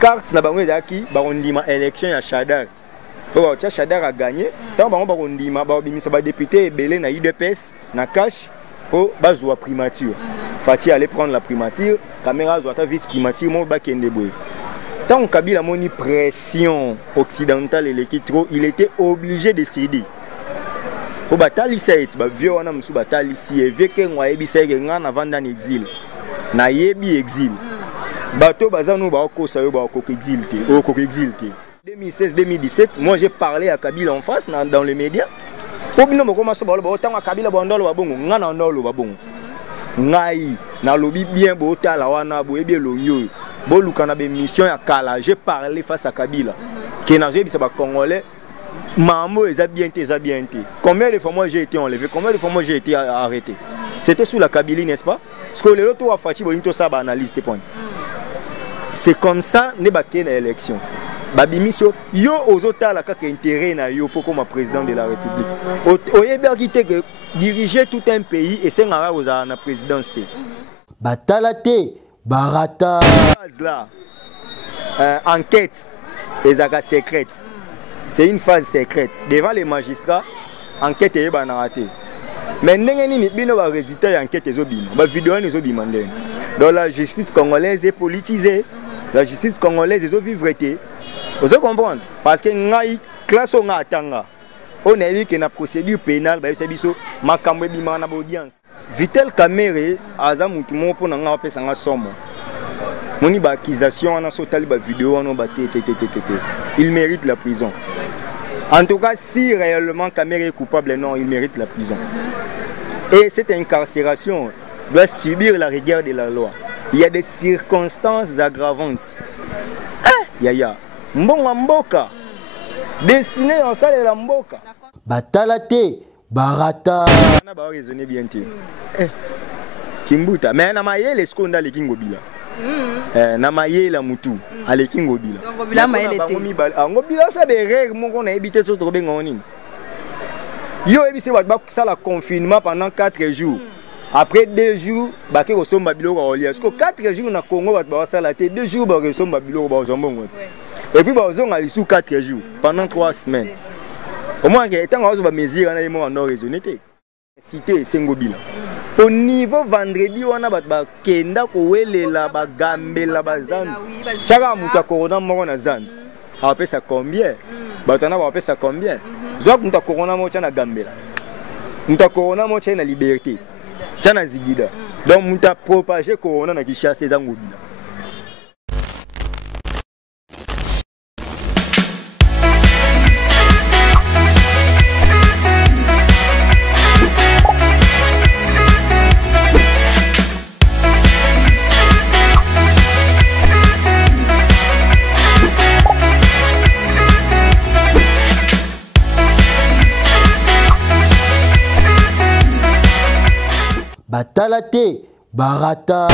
carte na bango ezaki barondima élection ya Chadar. Pour Chadar a gagné. Tant bango barondima babimisa ba député ebele na UDPS na cash pour bazwa primature. Fati aller prendre la primature, caméra zwa ta vice primature mo ba kende boy. Tant Kabila moni pression occidentale et l'équitro, il était obligé de céder. Pour batali sait ba vieux wana musu batali si eveke ngwa ebisa ngana avant en exil. Na yebi exil. Bateau bazano ba ko sayo ba ko exil te, o ko exil te. 2016-2017, moi j'ai parlé à Kabila en face dans les médias. Pour bino mo commencer ba autant à Kabila bondolo ba bongo, ngana ndolo ba bongo. Ngai na lobi bien bo tala wana bo ebi lonyo. Bo lukana be mission ya kala, j'ai parlé face à Kabila. Que na j'ai bisa ba congolais. Mambo est bien té. Combien de fois moi j'ai été enlevé, combien de fois moi j'ai été arrêté. C'était sous la Kabylie, n'est-ce pas? Parce que le retour à Fati bonito ça ba analyste point. C'est comme ça ne ba ken élection. Babimiso yo ozota la kaka intérêt na yo pour comme président de la République. Oyeba kité que diriger tout un pays et c'est ngara oza na présidence té. Batalate barata là. Enquête ezaka secrète. C'est une phase secrète. Devant les magistrats, enquête est banarate. Mais n'engeni bino ba résultat enquête ezobima. Ba vidéo ezobima ndenge. Donc la justice congolaise est politisée. La justice congolaise est vivreté. Vous comprenez? Parce que ngai classe on atanga. On a vu que na procédure pénale ba biso makambo bima na audience. Vitel Kamerhe aza mutu mo pona nga pesa nga somo. Moni ba accusation na sotali ba vidéo on ba il mérite la prison. En tout cas, si réellement Kamerhe est coupable, non, il mérite la prison. Et cette incarcération doit subir la rigueur de la loi. Il y a des circonstances aggravantes. Yaya, mbonga mboka, destiné en salle la mboka. Batalate, barata. On va raisonner bien. Kimbuta, mais na maye les skonda le kingobila. Na maye la mutu, ale kingobila. Ngobila maye lete. Ngobila ça des règles mon qu'on a évité tout trop bien ngoni. Yo ebisi ba ça la confinement pendant 4 jours. Après 2 jours, ba ke kosomba biloko olia. Parce que 4 jours na Congo ba ça la 2 jours ba kosomba biloko ba zombongo. Et puis ba zonga sous 4 jours pendant 3 semaines. Au moins que tant que ba mesure na yemo en raisonner. Cité Sengobila. Au niveau vendredi on a ba kenda ko welela ba gambela ba zan. Chaka muta corona mo na zan. A pe ça combien? Ba tana ba pe ça combien? Zo muta corona mo na gambela. Muta corona mo na liberté. Tchana zigida. Donc muta propager corona na Kinshasa Zangobila. Batalate, barata.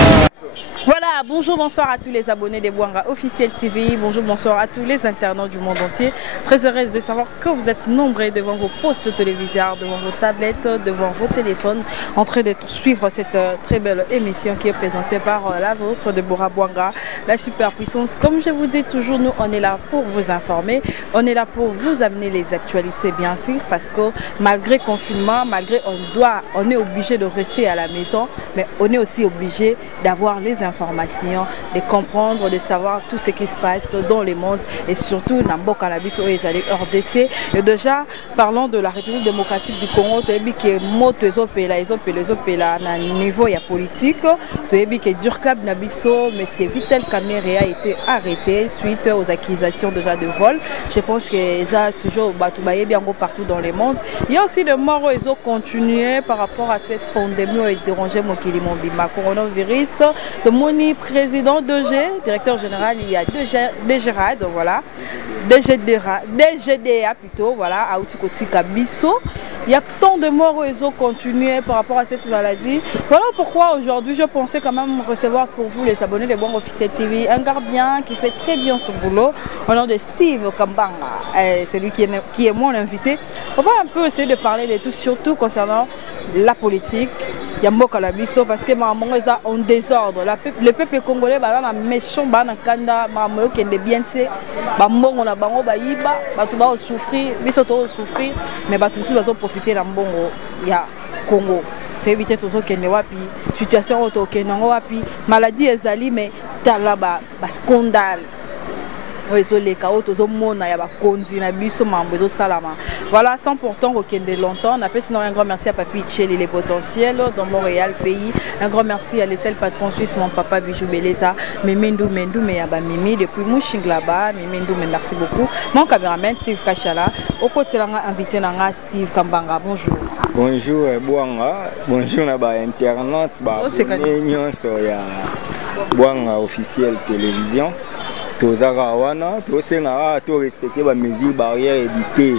Voilà, bonjour, bonsoir à tous les abonnés des Bouanga Officiel TV. Bonjour, bonsoir à tous les internautes du monde entier. Très heureuse de savoir que vous êtes nombreux devant vos postes téléviseurs, devant vos tablettes, devant vos téléphones, en train de suivre cette très belle émission qui est présentée par la vôtre de Bora Bouanga, la superpuissance. Comme je vous dis toujours, nous, on est là pour vous informer. On est là pour vous amener les actualités, bien sûr, parce que malgré confinement, malgré on est obligé de rester à la maison, mais on est aussi obligé d'avoir les informations, de comprendre, de savoir tout ce qui se passe dans le monde et surtout Nambo Cannabis où ils allaient RDC. Et déjà, parlons de la République démocratique du Congo, tu as dit que moto ezopela na niveau ya politique, tu as dit que Durkab Nabiso, M. Vitel Kamerhe a été arrêté suite aux accusations déjà de vol. Je pense que ça ce jour Batoubaye bien partout dans le monde. Il y a aussi des morts ils ont continué par rapport à cette pandémie et dérangé Mokili Mombima coronavirus. De Moni, président DG, directeur général, il y a DGRA, donc voilà, DGDA plutôt, voilà, à Outikoti Kabiso. Il y a tant de morts où ils ont continué par rapport à cette maladie. Voilà pourquoi aujourd'hui je pensais quand même recevoir pour vous les abonnés des Bouanga Officiel TV un gardien qui fait très bien son boulot au nom de Steve Kambanga. C'est lui qui est mon invité. On va un peu essayer de parler de tout, surtout concernant la politique, ya mboka la biso parce que maman est en désordre. Le peuple congolais ba na méchant ba na kanda maman yo kende bien tse ba mbongo na bango ba yiba ba to ba souffrir biso to souffrir mais ba tous ba profiter na mbongo ya Congo. Tu éviter tout ça kende wapi situation auto kende wapi maladie ezali mais tala ba scandale. Les chaos, voilà, sans pourtant requender longtemps. On appelle sinon un grand merci à Papi Tcheli, les potentiels dans Montréal, pays. Un grand merci à l'essai patron suisse, mon papa Bijou Beleza, Mimindou, mais à Mimi, depuis Mouching là-bas, Mimindou, mais merci beaucoup. Mon caméraman Steve Kachala, au côté de invité Steve Kambanga, bonjour. Bonjour, Bouanga, bonjour, Internet, Bouanga officiel télévision. Tozara wana tosenga to respecter ba mesures barrières éviter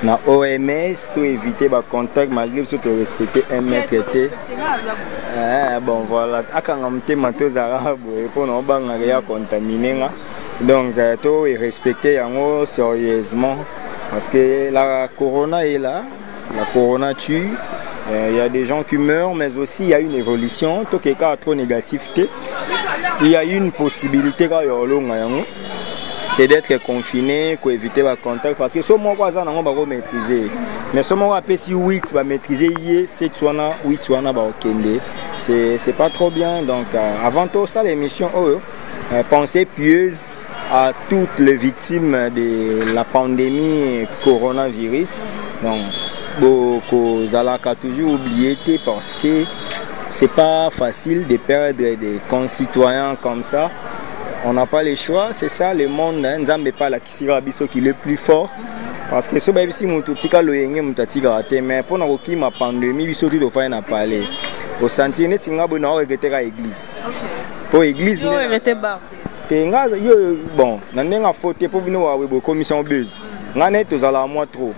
na OMS to éviter ba contact malgré que to respecter 1 mètre té bon voilà akanga mtema tozara bo pour no banga ya contaminé donc to respecter yango sérieusement parce que la corona est là, la corona tue. Il y a des gens qui meurent, mais aussi il y a une évolution. Tout est trop négativité. Il y a une possibilité, c'est d'être confiné, pour éviter le contact. Parce que ce moment on va maîtriser. Mais ce moment après si 8 va maîtriser, 7 8 c'est pas trop bien. Donc avant tout ça, l'émission, pensée pieuse à toutes les victimes de la pandémie coronavirus. Donc, beaucoup Zalaka toujours oublié parce que c'est pas facile de perdre des concitoyens comme ça. On n'a pas le choix, c'est ça le monde. Nzambe pas la Kisirabiso qui est le plus fort. Parce que ce baby si mututika loyenge mutatika raté mais pour nous qui ma pandémie biso tout de faire na parler. Au sentier net singa bo na regretter à église. Pour église non regretter ba. Bon, nandenga faute pour bino wa webo commission buzz. Ngane tozala moi trop.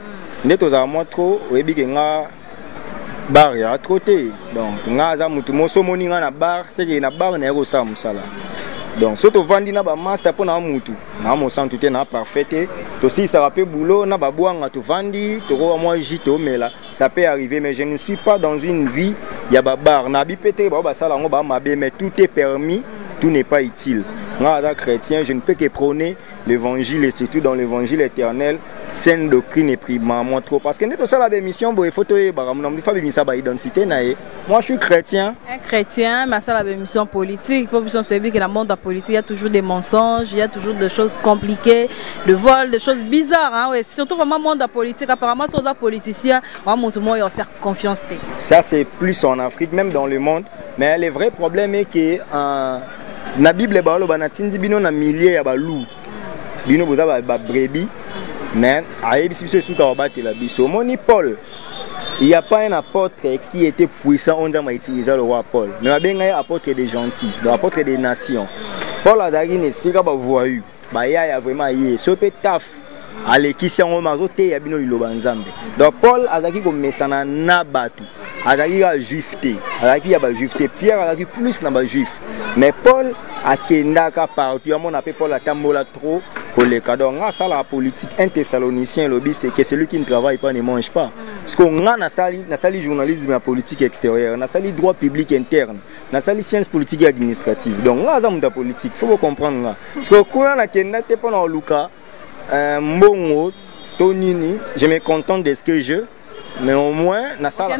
Nde tozala moi trop oyebi ke nga bar ya trop te. Donc nga za mutu moso moni nga na bar, c'est que na bar na ero sa musala. Donc si tu vends na ba master pour na mutu, na mo santu te na parfait to si ça rappelle boulot na ba boanga to vandi, to ko moi jito mela, ça peut arriver mais je ne suis pas dans une vie ya ba bar na bi pété ba sala ngo ba mabe mais tout est permis, tout n'est pas utile. Moi en tant que chrétien, je ne peux que prôner l'évangile et surtout dans l'évangile éternel. Saine doctrine et prima moi trop parce que n'est ça la bémission bo photo e ba mon fa bémissa ba identité na e moi je suis chrétien mais ça la bémission politique pour besoin de que dans le monde de la politique il y a toujours des mensonges, il y a toujours des choses compliquées, de vol, des choses bizarres hein, ouais. Surtout vraiment le monde de la politique apparemment sur les politiciens on montre moi il va faire confiance. Ça c'est plus en Afrique même dans le monde mais le vrai problème est que na Bible ba lo banatindi bino na milliers ya ba loup bino boza ba brebis. Mais Paul, il n'y a pas un apôtre qui était puissant, on a utilisé le roi Paul. Mais il y a un apôtre des gentils, un apôtre des nations. Paul a dit que si vous voyez, il y a vraiment taf. Donc Paul a dit que mesana na batu, a dit que juif té, a dit que juif té. Pierre a dit plus na juif. Mais Paul a kendaka partout, on appelle Paul a tambola trop. Donc ça la politique un Thessalonicien lobby c'est que celui qui ne travaille pas ne mange pas. Parce qu'on a na sali journalisme et politique extérieure, na sali droit public interne, na sali sciences politiques et administratives. Donc là ça la politique, faut comprendre là. Parce que quand on a kendate pendant Luka mbongo tonini, je me contente de ce que je mais au moins na sala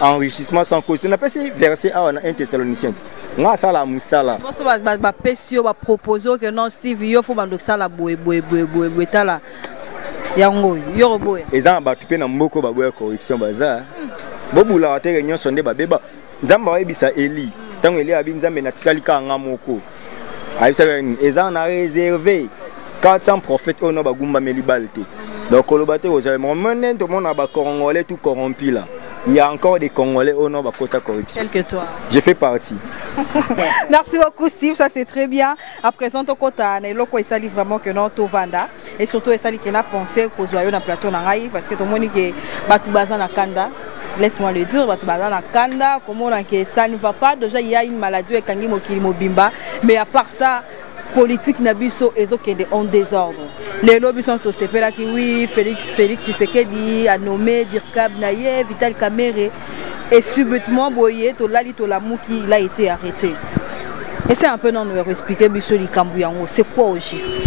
enrichissement sans cause. On appelle ça verset à 1 Thessaloniciens. Nga sala musala. Ba pesio ba proposer que non Steve yo faut bando sala boy tala. Yango yo boy. Eza ba tupe na mboko ba boy corruption baza. Bobula te réunion sonde ba beba. Nzamba wa ebisa Eli. Tango Eli abi nzambe na tikali ka nga moko. Aïssa eza na réservé 400 prophètes au nom bagumba melibalte. Donc kolobate aux Allemands, tout le monde a Congolais tout corrompu là. Il y a encore des Congolais au nom de Kota corruption. Tel que toi. Je fais partie. Merci beaucoup Steve, ça c'est très bien. À présent au Kota, il y a vraiment que non to vanda et surtout il y a pensé qu'aux joyeux dans plateau nangai parce que tout le monde qui batu bazan na kanda. Laisse-moi le dire, batu bazan na kanda, comment ça ne va pas déjà il y a une maladie avec kangi mokili mobimba mais à part ça politique na biso ezokende en désordre. Les lobbies sont au CP là qui oui, Félix Tshisekedi a nommé Dirkab Naye, Vital Kamerhe et subitement Boye Tolali Tolamou qui il a été arrêté. Et c'est un peu non nous expliquer biso li Kambuyango, c'est quoi au juste?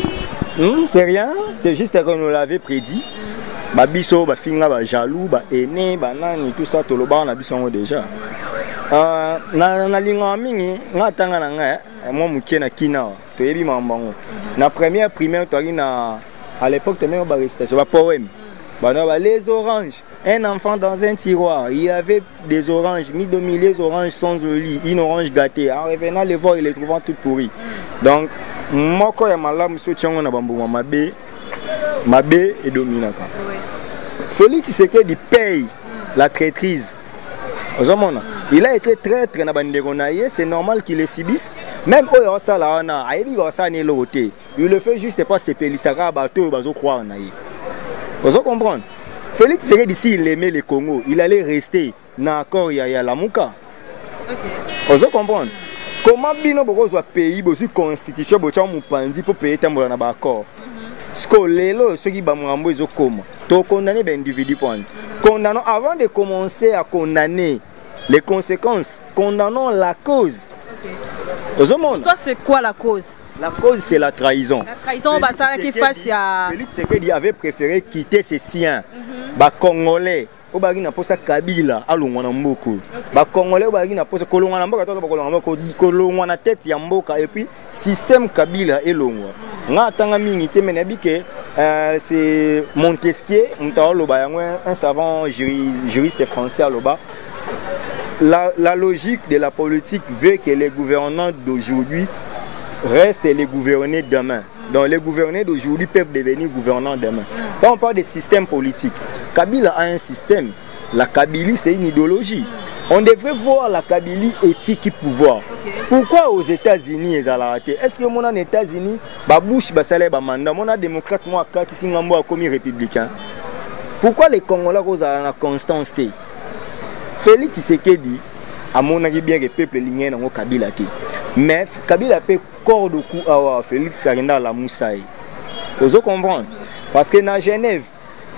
C'est rien, c'est juste qu'on nous l'avait prédit. Ba biso ba finga ba jaloux, ba aîné, ba nani tout ça toloba na biso déjà. Na linga mingi ngatanga na nga moi mukie na kina to yebi mambango. Na première primaire to na à l'époque tu même ba récitation ba poème. Les oranges, un enfant dans un tiroir, il avait des oranges, mis de milliers d'oranges sans lit, une orange gâtée. En revenant les voir, il les trouvant toutes pourries. Donc, moi quand il y a malade, monsieur Tchongo na bambou, Mabe est dominant. Félix Tshisekedi paye la traîtrise. Il a été traître na banderonaye, c'est normal qu'il les subisse. Même au Yossala, il le fait juste pas se pélisara bateau bazo croire naïe. Vous comprenez? Félix Tshisekedi d'ici, il aimait le Congo, il allait rester dans l'accord ya Lamuka. Vous comprenez? Comment bino boko zo pays bosu constitution bo tcha mupandi pour payer tambola na ba accord. Sko lelo ceux qui ba mrambo ezokoma. To condamner ben individu point. Condamnons avant de commencer à condamner les conséquences, condamnons la cause. Vous comprenez? Toi c'est quoi la cause? La cause, c'est la trahison. La trahison, Félix Tshisekedi avait préféré quitter ses siens. Les Congolais, ils ont posé Kabila à Lumwanamboku. Les Congolais, ils ont posé Kolonganamboka, Kolonganamboka, tête Yamboka, et puis système Kabila et Longwa. C'est Montesquieu, un savant juriste français à Loba. La logique de la politique veut que les gouvernants d'aujourd'hui restent les gouvernés demain. Donc les gouvernés d'aujourd'hui peuvent devenir gouvernants demain. Quand on parle de système politique, Kabila a un système. La Kabylie, c'est une idéologie. On devrait voir la Kabylie éthique et pouvoir. Pourquoi aux États-Unis ils ont raté? Est-ce que mon États-Unis, Babouche, Basalé, Bamanda, mon démocrate, moi, Singambo a commis républicain? Pourquoi les Congolais ont la constance? Félix Tshisekedi a mon avis bien que le peuple ligné dans Kabila. Mais Kabila peut corps de coup à Félix Sarina la Moussaï. Vous comprenez? Parce que dans Genève,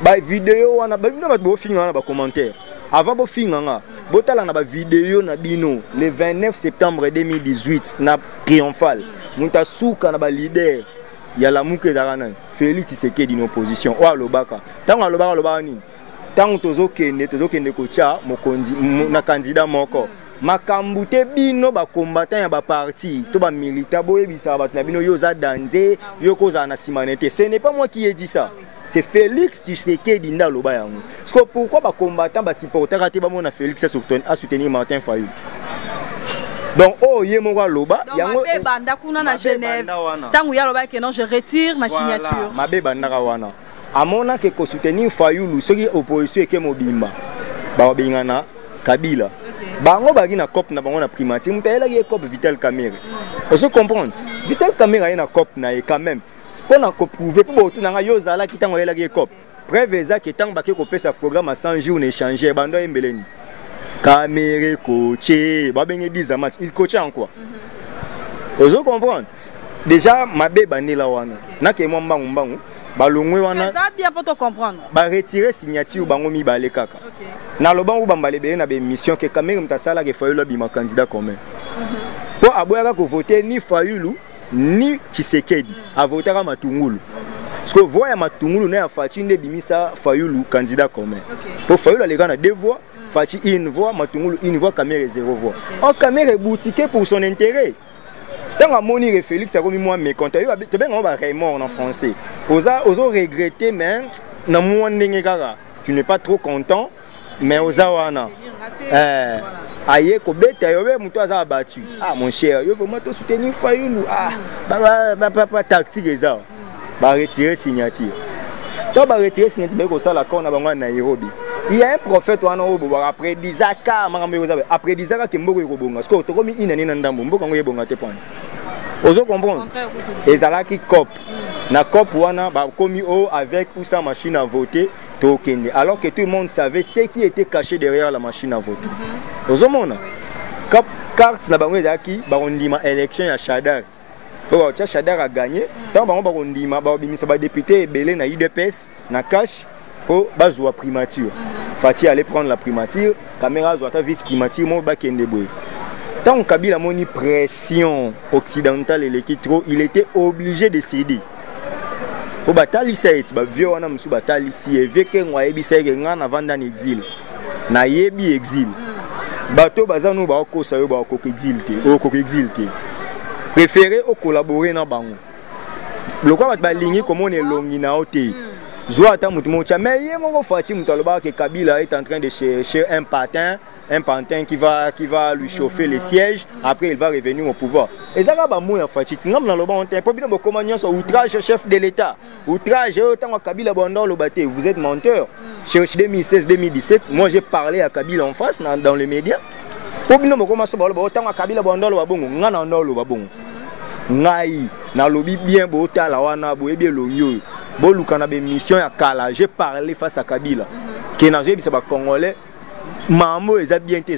la vidéo, on a des commentaires. Avant de finir, on a une vidéo le 29 septembre 2018, triomphal. On a un leader, il y a la mouke d'Aranan, Félix Tshisekedi d'une opposition. Ou à l'Obaka. Tant à l'Obaka, tant que tu as un candidat moko. Makambute bino ba combattant ya ba parti to ba militaire boye bisa ba na bino yo za danze yo koza na simanete. Ce n'est pas moi qui ai dit ça, c'est Félix Tshisekedi nda loba yango. Parce que pourquoi ba combattant ba supporter raté ba mona Félix à soutenir Martin Fayulu. Donc oh yemo loba yango mabe banda kuna na Genève. Tangu ya loba que non je retire ma signature. Mabe banda ka wana. Amona ke ko soutenir Fayulu soki opposition ke mobimba. Ba bingana Kabila. Bango bagi na cop na bango na primature, mutaela ki cop Vital Kamerhe. Vous comprenez? Vital Kamerhe na cop na quand même. Pour na prouver pour tout na yo zala ki tango ela ki cop. Preuve eza que tango baki ko pesa programme à 100 jours n'échanger bando embeleni. Kamerhe coaché, ba benye 10 match, il coache en quoi? Vous comprenez? Déjà mabe bandela wana. Na ke mo mbangu balongwe wana. Ça bien pour te comprendre. Ba retirer signature bango mi balé kaka. Na lobango bambale be na be mission que Kamerhe mtasala ke Fayulu bima candidat commun. Pour aboyaka ko voter ni Fayulu ni Tshisekedi a voter à Matungulu. Parce que voix Matungulu na Fachi ne bimisa Fayulu candidat commun. Pour Fayulu les gars na deux voix, Fachi une voix, Matungulu une voix, Kamerhe zéro voix. On Kamerhe est boutiqué pour son intérêt. Tant à Moni Félix a commis moi mécontent. Tu bien on va Raymond en français. Osa regretter mais na moi tu n'es pas trop content mais osa wana. Aïe ko beta yo muto aza battu. Ah mon cher, yo vraiment te soutenir Fayulu. Ah ba tactique eza. Ba retirer signature. To ba retirer signature be ko sala ko na bango na Nairobi. Il y a un prophète wana obo après Dizaka makambo oza après Dizaka ke mboko ko bonga. Parce que to komi inani na ndambo mboko ngo yebonga te pon. Ozo comprendre? Ezalaki cop. Na cop wana ba komi o avec ou sans machine à voter tokende. Alors que tout le monde savait ce qui était caché derrière la machine à voter. Ozo mona. Carte na bango ezaki ba ondima élection ya Shadar. pour que Chadar a gagné. Tant que on ndima ba bimisa ba député belé na UDPS na cash pour bazoa primature. Fati aller prendre la primature, caméra zoata vice primature mo ba kende boy. Tant que Kabila moni pression occidentale et l'équipe trop, il était obligé de céder. Pour batali saït ba vieux wana musu batali si eveke ngwa ebisa ngana avant en exil. Na yebi exil. Bato bazano ba ko sayo ba ko exil te, o ko exil te. Préféré au collaborer na bango. Le quoi ba ligné comme on est longi na oté. Zoata mutu mo tia mais yé mo fati mutaloba que Kabila est en train de chercher un pantin qui va lui chauffer les sièges, après il va revenir au pouvoir. Et ça va mourir fati tingam na loba on te problème de comment sur outrage au chef de l'état. Outrage autant Kabila Bondor le batté, vous êtes menteur. Chez 2016-2017, moi j'ai parlé à Kabila en face dans les médias. Problème de comment sur autant Kabila Bondor le babongo, ngana ndor le babongo. Ngai na lobi bien bota la wana bo bien lonyo. Bo lukana be mission ya kala, j'ai parlé face à Kabila. Qui n'a jamais ba congolais. Maman est bien té.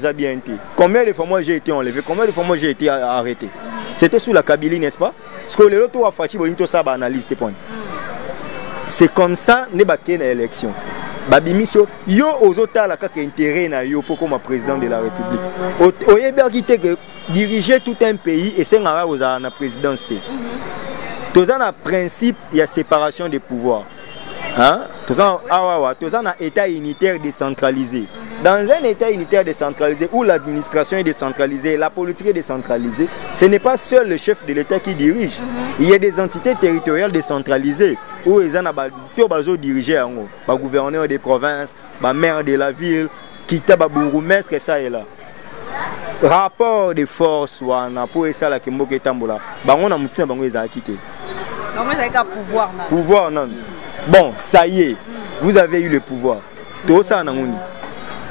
Combien de fois moi j'ai été enlevé, combien de fois moi j'ai été arrêté. C'était sous la Kabylie, n'est-ce pas? Parce que le retour à Fati bonito ça ba analyse te point. C'est comme ça ne ba ken élection. Babimisio yo ozota la kaka intérêt na yo pour comme président de la République. Oyebaki que diriger tout un pays et c'est ngara oza na présidence té. Tozana un principe, il y a séparation des pouvoirs. Hein? Tozana un état unitaire décentralisé. Dans un état unitaire décentralisé où l'administration est décentralisée, la politique est décentralisée, ce n'est pas seul le chef de l'État qui dirige. Il y a des entités territoriales décentralisées où ils ont dirigé le gouverneur des provinces, le maire de la ville, qui t'a bourgmestre et ça et là. Rapport de force pour ça la Kimbo Ketambola. On a mutu bango ezala quitté. Pouvoir non. Bon, ça y est. Vous avez eu le pouvoir. Tout ça na ngoni.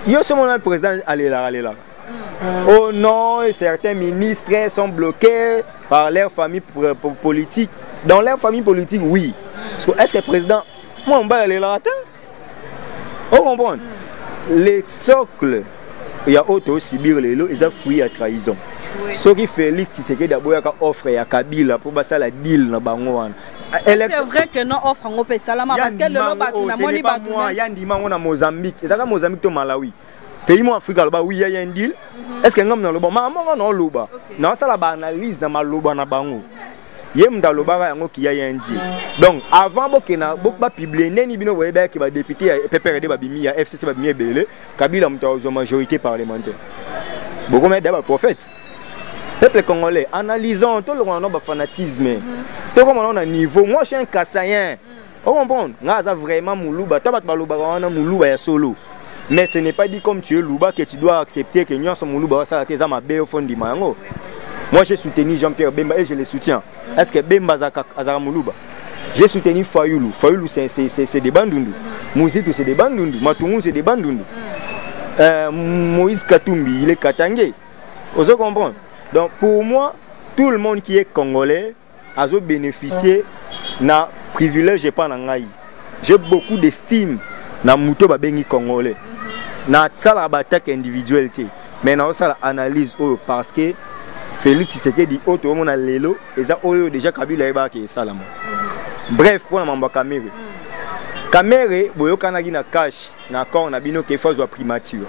Yo ce moment le président allez là. Oh non, certains ministres sont bloqués par leur famille politique. Dans leur famille politique, oui. Est-ce que le président moi on va aller là attends. On comprend. Les socles il y a auto subir les lots, ils ont fui à trahison. Ce qui fait c'est que d'abord il y a offre à Kabila pour passer la deal na bango wana. C'est vrai que non offre en opé salama parce que le loba na moni ba moi ya ndima ngona Mozambique, ezaka Mozambique to Malawi. Pays mo Afrique loba oui il y a un deal. Est-ce que ngam na loba maman non loba. Na ça la ba analyse na maloba na bango. Yem da loba yango ki ya un deal. Donc avant bokena bokba publier neni bino boyeba ki ba député PPRD ba bimi ya FCC ba bimi belé, Kabila mutazo majorité parlementaire. Beaucoup mais d'abord prophète. Peuple congolais, analysons tout le monde a fanatisme. Tout comme on a niveau, moi je suis un Kassayen. On comprend, on vraiment Moulouba, tu as Moulouba ya solo. Mais ce n'est pas dit comme tu es Louba que tu dois accepter que nous sommes Moulouba, ça tes amis au fond du mango. Moi j'ai soutenu Jean-Pierre Bemba et je le soutiens. Est-ce que Bemba Azara Moulouba? J'ai soutenu Fayoulou. Fayoulou c'est des bandundu. Mouzitou c'est des bandundu. Matoumou c'est des bandundu. Moïse Katumbi, il est Katangé. Vous comprenez? Donc pour moi, tout le monde qui est congolais a bénéficié d'un privilège et pas d'un. J'ai beaucoup d'estime dans le monde congolais. Dans la bataille individuelle. Mais dans la analyse parce que Félix Tshisekedi dit auto monde a lelo et ça déjà Kabila eba ke salama. Bref, pour la caméra. Caméra boyokana na cash na corps na bino ke faut primature.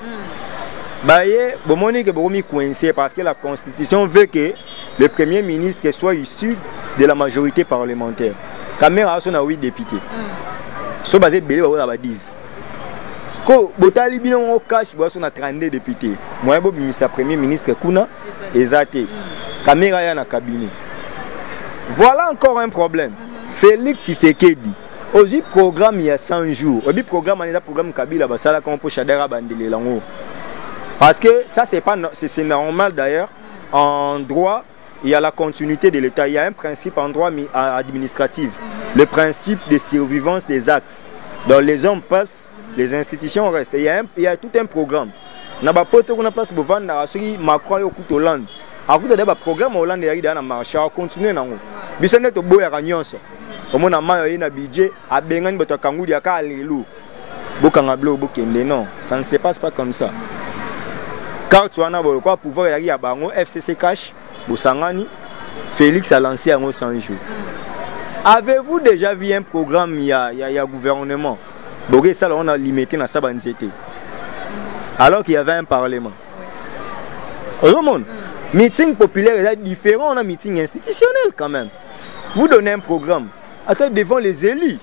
Baye, bomoni que bomi coincé parce que la constitution veut que le premier ministre soit issu de la majorité parlementaire. Caméra a son 8 députés. So basé belé ba 10. Ko botali bino o cash bo son 32 députés. Moi bo bimisa premier ministre kuna ezate. Caméra ya na cabinet. Voilà encore un problème. Félix Tshisekedi aussi programme il y a 100 jours. Obi programme on programme Kabila basala comme pour Chadera bandele lango. Parce que ça, c'est normal d'ailleurs. En droit, il y a la continuité de l'État. Il y a un principe en droit administratif. Le principe de survivance des actes. Donc les hommes passent, les institutions restent. Il y a tout un programme. On a pas de place pour vendre Macron et Hollande. À côté de ce programme, Hollande est dans le marché. On continue. Mais c'est notre beau réunion. Comme on a un budget, à Bengan, il y a un kangou, il y a un lélou. Non, ça ne se passe pas comme ça. Car tu as pouvoir y a bango FCC cash, Bosangani, Félix a lancé en 100 jours. Avez-vous déjà vu un programme il y a gouvernement? Donc ça on a limité dans sa banzété. Alors qu'il y avait un parlement. Au monde, meeting populaire est différent, on a meeting institutionnel quand même. Vous donnez un programme, attendez devant les élus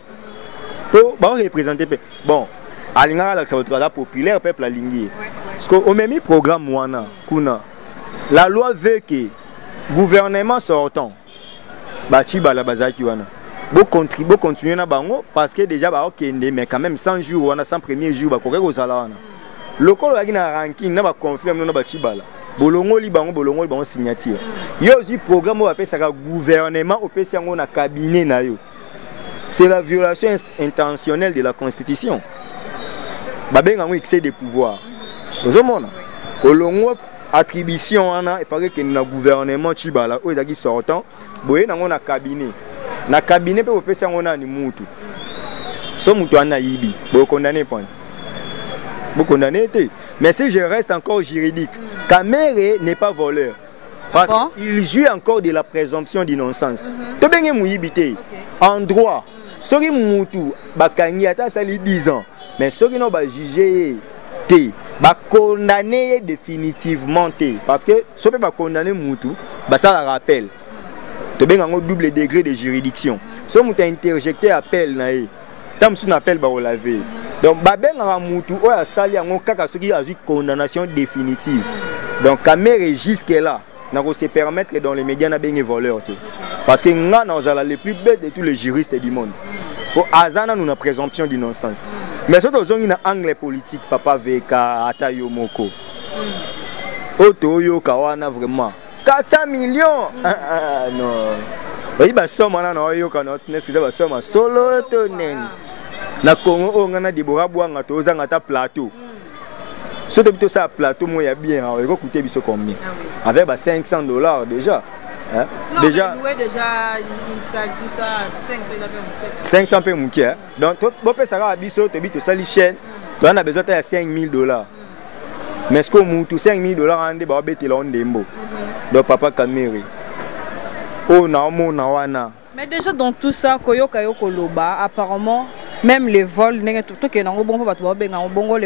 pour représenter. Bon, à la populaire, peuple a ligné. Parce qu'on a mis programme Wana, Kuna. La loi veut que le gouvernement sortant, Bachiba la Bazaki Wana, vous continuez à bango parce que déjà, mais quand même 100 jours, on a 100 premiers jours, on a salaire. Le col a ranking, on a confirmé, on a Bachiba. Bolongo li bango signature. Il y a aussi un programme où appelle ça gouvernement au PC on a cabinet na yo. C'est la violation intentionnelle de la constitution. Babenga un excès de pouvoir. Vous avez Bolongo attribution ana il paraît que na gouvernement Chibala o ezaki sortant, boye na ngona cabinet. Na cabinet pe au PC on a ni mutu. So mutu ana yibi, bo condamné point. Vous condamnez. Mais si je reste encore juridique, Kamere n'est pas voleur. Parce qu'il jouit encore de la présomption d'innocence. Tu bien mouillibité. En droit, si moutou bakani ata sali 10 ans, mais si on va juger te, ba condamner définitivement te, parce que si on va condamner moutou, ba ça la rappelle. Tu bien un double degré de juridiction. Si on t'a interjecté appel nae, tant que appel ba laver. Donc, Babeng a moutou ou a sali en cas qui a eu condamnation définitive. Donc, Kamere jusque-là, n'a se permettre que dans les médias n'a bien voleur. Parce que nous sommes les plus bêtes de tous les juristes du monde. Pour Azana, nous avons présomption d'innocence. Mais surtout, nous avons un angle politique, Papa Veka, Atayo Moko. Oto Kawana vraiment. 400 millions! Non. Oui, bah, somme, on a eu un somme solo tonen. Na Congo on a Deborah Bouanga toza ngata plateau. Ce que ça plateau moi y a bien, il va coûter biso combien? Avec $500 déjà. Hein? Non, déjà ça 500 peu mouké. Donc tu peux ça biso to bito sali chaîne. Tu as besoin de $5,000. Mais ce que moutou $5,000 ande ba bete la ndembo. Donc papa Kamere. Oh na mo na wana. Mais déjà dans tout ça, Koyoka Yokoloba, apparemment, même les vols, les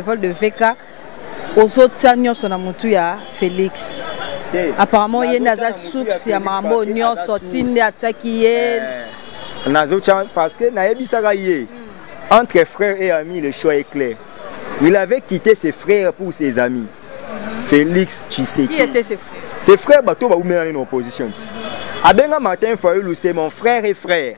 vols de VK, aux autres sanions sont à Félix. Apparemment, il y a des soupes, il y a Mambo, il y a des attaqués. Parce que entre frères et amis, le choix est clair. Il avait quitté ses frères pour ses amis. Félix Tshisekedi. Qui étaient ses frères? Ses frères, bateau va mettre en opposition. Abenga Martin Fayulu, c'est mon frère et frère.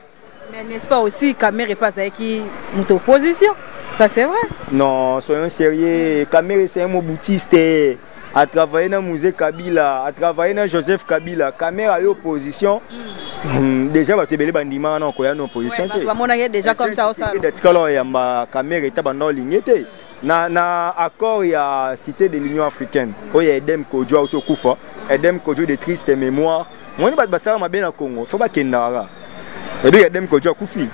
Mais n'est-ce pas aussi Kamere est pas avec qui est en opposition? Ça c'est vrai? Non, soyons sérieux. Kamere c'est un mot boutiste. A travaillé dans le musée Kabila, a travaillé dans Joseph Kabila. Kamere a eu opposition. Déjà, va te belé bandima non quoi en opposition. Déjà comme ça au salon. Kamere était dans ligne. Na accord il y a cité de l'Union africaine. Il y a Edem Kodjo au Koufa, Edem Kodjo de triste mémoire. Moi ni ba ça ma bien au Congo. Faut pas kendara. Et puis Edem Kodjo Koufi.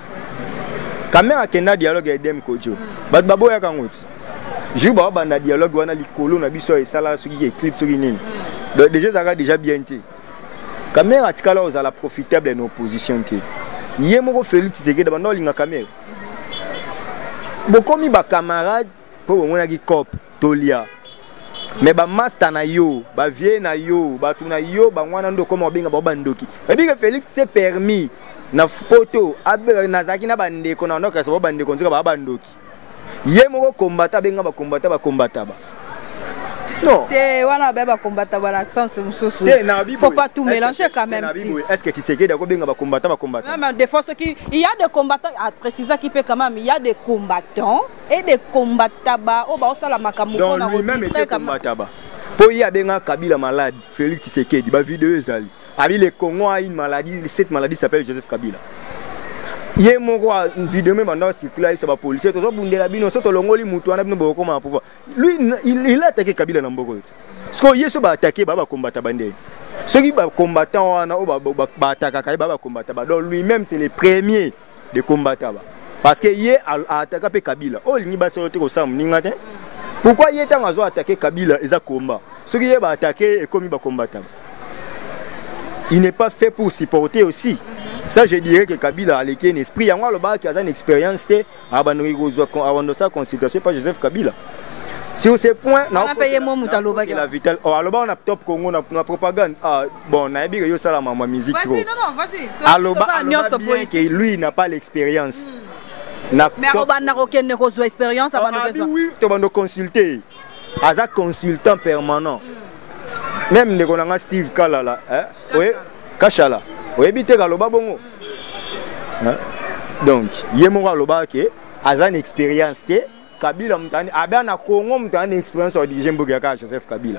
Kamera kenda dialogue Edem Kodjo. Ba babo ya kanguti. Juba ba na dialogue wana likolo na biso et sala soki éclipse soki nini. Donc déjà bien té. Kamera tikala ozala profitable en opposition té. Yemoko Félix Tshisekedi ba no linga kamera. Bokomi ba camarade pour on a qui cop tolia. Mais ba master na yo, ba vie na yo, ba tuna yo, ba wana ndo comme obenga ba bandoki. Et bien que Félix s'est permis na photo abe na zaki na bande ko na ndoka so bande ko nzika ba bandoki. Yemoko combattant benga ba combattant ba. Non. Wana ba combattant ba sens mususu. Faut pas tout mélanger quand même si. Est-ce que tu sais que d'accord benga ba combattant? Non mais des fois qui il y a des combattants à préciser qui peut quand même il y a des combattants et des combattants oh ba ça la makambo na registre combattants. Pour y a benga Kabila malade, Félix Tshisekedi ba vidéo ezali. Abi le Congo a une maladie, cette maladie s'appelle Joseph Kabila. Yé mon roi une vidéo même maintenant circule sur la police to so bundela bino so to longoli mutu ana bino boko ma pouvoir. Lui il a attaqué Kabila na mboko. Parce que yeso ba attaquer ba combattant bande. Ceux qui ba combattant wana o ba attaquer ba combattant ba. Donc lui-même c'est le premier de combattant ba. Parce que yé a attaqué Kabila. Oh lingi ba so te ko sam ninga te. Pourquoi yé tangazo attaquer Kabila eza combat. Ceux qui ba attaquer et comme ba combattant. il n'est pas fait pour supporter aussi. Ça, je dirais que Kabila a un esprit. Il y a une expérience, avant de sa consultation par Joseph Kabila. Sur ce point, on a payé la Vital. On a top Congo, on a propagande. Bon, on a dit que ça la musique trop. Vas-y, que lui n'a pas l'expérience. Mais on a aucune expérience avant de oui, tu vas nous consulter. As un consultant permanent. Même les gens Steve Kalala, oui, Kachala. Oui, bité Kaloba bongo. Donc, yemora loba ke as une expérience té Kabila mutani abana Congo mutani expérience au dirigeant Bogaka Joseph Kabila.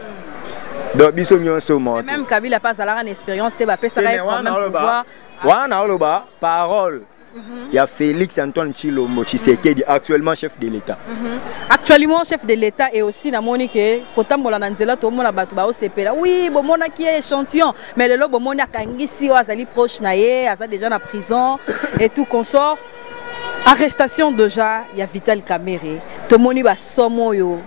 Donc biso nyonso mo. Même Kabila pas à la expérience té ba pesa quand même pouvoir. Wana loba parole. Il y a Félix Antoine Tshilombo Tshisekedi, actuellement chef de l'État. Actuellement chef de l'État et aussi na monique kotambola na nzela to mona bato ba osepela. Oui, bon mona qui est échantillon, mais le lobo mona kangisi azali proche na ye, aza déjà na prison et tout consort. Arrestation déjà, il y a Vital Kamerhe. To moni ba somo yo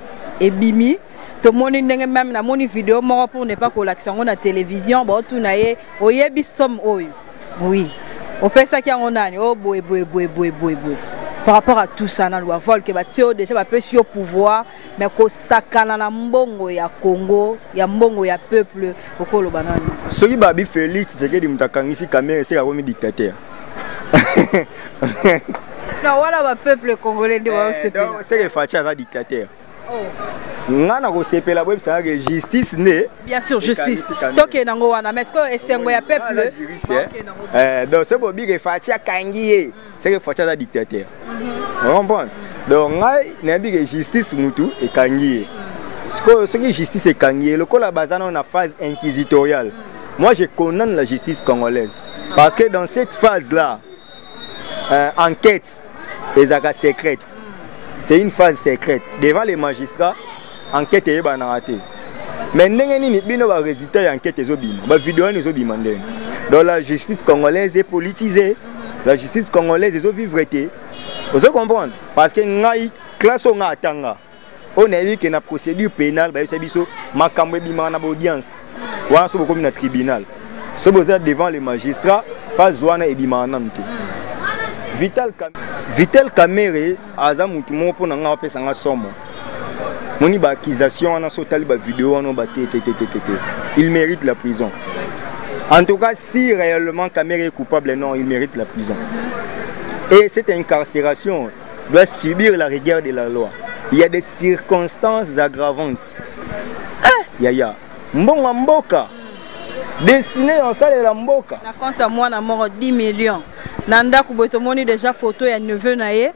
et bimi. To moni ndenge même na moni vidéo moko pour ne pas que l'action na télévision, ba tout na ye, oyebi som oyo. Oui. On peut ça qui a on a oh boy. Par rapport à tout ça, on doit voir que Batio déjà va sur au pouvoir, mais que ça canana mbongo ya Congo, ya mbongo ya peuple au colo banane. Ce qui babi Félix, c'est que dit mtakangisi caméra, c'est un dictateur. Non, voilà le peuple congolais de c'est que Facha est un dictateur. Ngana ko sepela boy ça que justice né. Bien sûr, justice. Toke nango wana, mais est-ce que esengo ya peuple donc c'est bobi que Facha kangié, c'est que Facha est dictateur. Vous comprenez? Donc ngai na bi que justice mutu et kangié. Ce que justice est kangié, le la bazana on a phase inquisitoriale. Moi je condamne la justice congolaise parce que dans cette phase là enquête les actes secrètes. C'est une phase secrète. Devant les magistrats, enquête est raté. Mais il y a un résultat d'enquête. Donc la justice congolaise est politisée. La justice congolaise est vivretée. Vous comprenez? Parce que la classe on a vu que la procédure pénale, c'est une audience. On a un tribunal. Si vous êtes devant les magistrats, phase zone est Vital Kamerhe aza mutu mo pona nga pesa nga somo. Moni ba accusation na sotali ba vidéo na ba il mérite la prison. En tout cas, si réellement Kamerhe est coupable, non, il mérite la prison. Et cette incarcération doit subir la rigueur de la loi. Il y a des circonstances aggravantes. Yaya, mbonga mboka destiné en salle la mboka. Na compte à moi na mort 10 millions. Nanda kubotomoni déjà photo ya neveu nae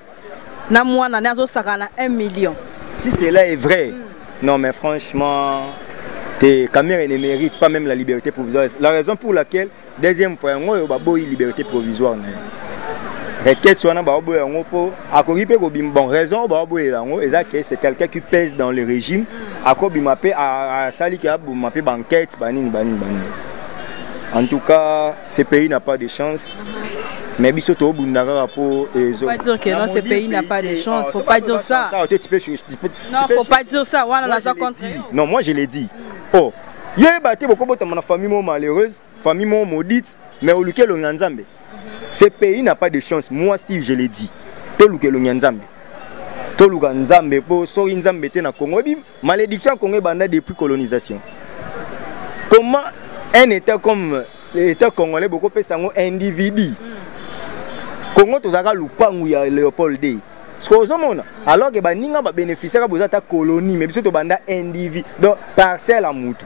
na moi na nazo sakana 1 million. Si cela est vrai, non mais franchement, tes caméras ne méritent pas même la liberté provisoire. La raison pour laquelle deuxième fois on ba boy liberté provisoire na. Requête soit na ba boy ngo po akoripe ko bim bon raison ba boy la ngo ezaka c'est quelqu'un qui pèse dans le régime akobi mapé à sali ki abu mapé banquette banini. En tout cas, ce pays n'a pas de chance. Mais bisoto bundara pour faut pas dire que non, ce pays n'a pas de chance. Faut pas dire ça. Non, faut pas dire ça. Non, moi je l'ai dit. Oh, il y a battu beaucoup de famille malheureuse, famille maudite, mais au lieu de l'Onyanzambe. Ce pays n'a pas de chance. Moi, Steve, je l'ai dit. Tout le l'Onyanzambe. Tout le Nzambe pour sortir Nzambe na Congo. Malédiction Congo banda depuis colonisation. Comment un État comme l'État congolais beaucoup plus un individu. Congo tozaka lupangu ya Léopold D. Alors que baninga ba bénéficiaire de ta colonie mais biso to banda individu donc parcelle à mutu.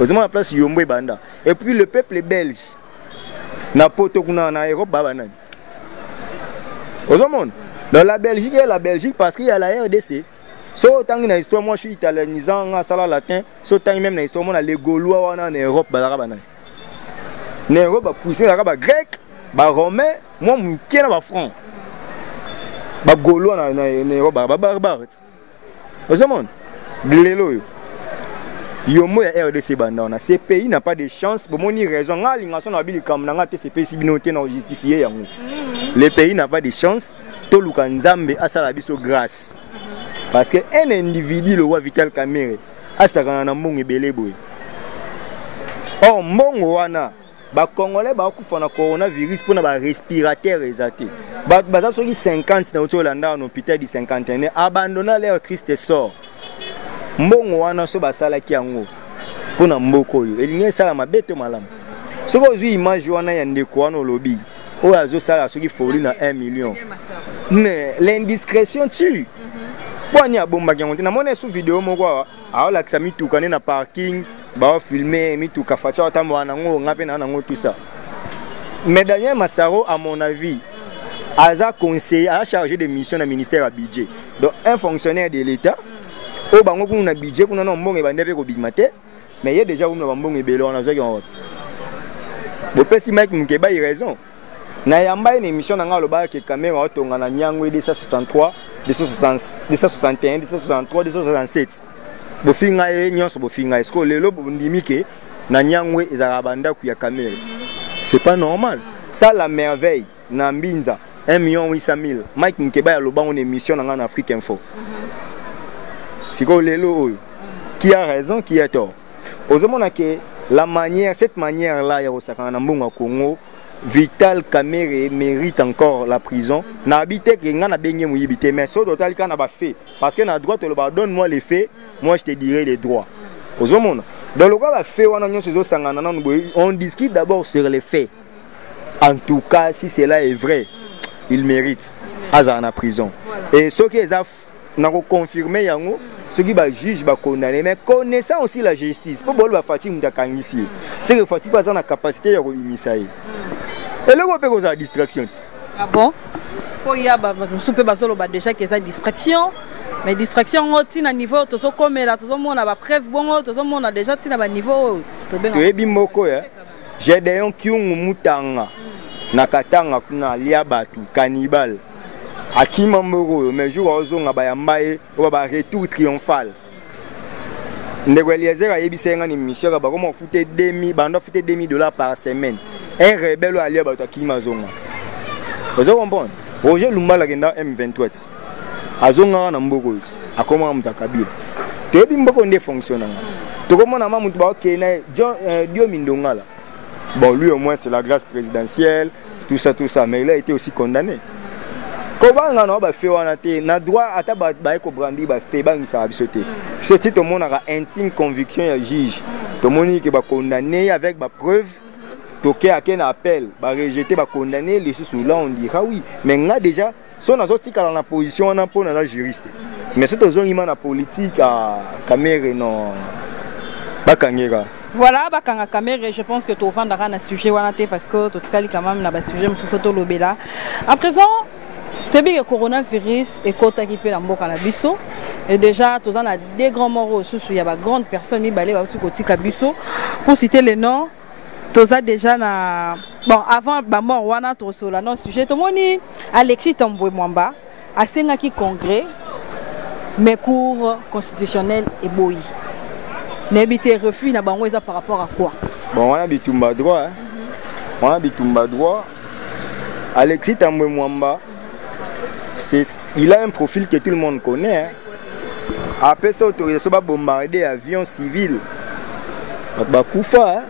Ozoma la place yombo banda. Et puis le peuple belge na poto kuna na Europe ba banani. Ozoma dans la Belgique parce qu'il y a la RDC. So tant une histoire moi je suis italianisant en sala latin, so tant même une histoire moi les Gaulois en Europe bazaka banani. Na Europe ba pousser la ba grec, ba romain, moi muké na ba franc. Ba Gaulois na Europe ba barbare. Ozomon. Lelo yo. Yo mo ya RDC banda na ces pays n'a pas de chance pour moni raison nga lingason na bili kam na nga ces pays binoté na justifier yango. Les pays n'a pas de chance, to luka nzambe asala biso grâce. Parce que un individu le roi Vital Kamerhe asaka na mbongo ebele boy. Oh mbongo wana ba congolais ba kufa na coronavirus pour na ba respirateur exaté ba soki 50 na otolanda en hôpital di 51 abandonna leur triste sort mbongo wana so basala ki yango pour na mboko oyo elingi sala mabeto malamu soko ozwi image wana ya ndeko wana olobi oyo azosala soki foli na 1 million mais l'indiscrétion tue bwani abombaki yango te namoni sous vidéo moko aolakisa mituka na parking filmer mituka facha otambola nango nga mpe na nango tout ça. Mais Daniel Massaro, à mon avis, a conseillé, a chargé de mission dans le ministère à budget. Donc un fonctionnaire de l'État, au bango pour un budget pour un bon et bandé au big maté, mais il y a déjà un bon et belon dans un bon petit mec Mukeba il raison. Na yamba une émission dans le bar qui caméra autonga na Nyangwe 263, 261, 263, 267. Bofinga e nyonso bofinga est-ce que lelo bondimike na Nyangwe ezarabanda ku ya caméra. C'est pas normal. Ça la merveille na Mbinza 1,800,000. Mike Mukeba ya loba une émission dans Afrique Info. C'est quoi lelo qui a raison, qui a tort. Ozomona que la manière, cette manière là ya osaka na mbongo Congo, Vital Kamerhe mérite encore la prison. Na habité que ngana benye muyibité mais so total kana ba fait parce que na droit te le donne-moi les faits, moi je te dirai les droits. Ozomona. Dans le cas ba fait wana nyonso zo sangana na on discute d'abord sur les faits. En tout cas, si cela est vrai, il mérite à la prison. Et ce qui est na confirmer yango ceux qui va juge va condamner mais connaissant aussi la justice pour bol ba fati munda kangisi c'est que fati pas na capacité ya kolimisa et le ko pe ko za distraction. Ah bon pour ya ba soupe bazolo ba déjà que ça distraction mais distraction oti na niveau to so komela to so mona ba preuve bon to so mona déjà ti na ba niveau to benga to ebi moko ya Gédéon Kyungu Mutanga na Katanga kuna lia batu cannibal Akima Moro, mais jour au zone à Bayambaye, au bas retour triomphal. Ndeko Eliezer a yebisé une émission, comment foutait $2,000 par semaine. Un rebelle à aller à Akima Zonga. Vous comprenez? Roger Lumba la genda M28. A Zonga na Mboko, a comment Mtakabir. Tu es bien beaucoup de fonctionnants. Tu comment na maman Mutba Kenya, Dio Mindonga là. Bon, lui au moins c'est la grâce présidentielle, tout ça, mais il a été aussi condamné. Comment on a fait na droit à tabac ko brandi ba fait ba ngisa bisoté. Ce titre tout le monde a intime conviction ya juge. Tout le monde qui va condamner avec ba preuve. Toké à quel appel ba rejeter ba condamner les sous là on dira oui. Mais on a déjà son azoti dans la position on a pour la juriste. Mais c'est aux gens na politique à Kamerhe non ba kangera. Voilà, bakanga Kamerhe, je pense que tu vas dans un sujet parce que tu as quand même na sujet photo lobela. À présent le coronavirus est contagipé dans le biso et déjà tous on a des grands morts sous il y a des grandes personnes qui balé côté biso pour citer les noms tous a déjà na bon avant ba mort wana to so la non sujet to moni Alexis Tambwe Mwamba a sengaki congrès mais cours constitutionnel et boyi n'habité refus na bango par rapport à quoi bon on a bitumba droit on a bitumba droit Alexis Tambwe Mwamba il a un profil que tout le monde connaît. Hein. Après ça, autorisation va bombarder avions civils. Bakoufa, hein.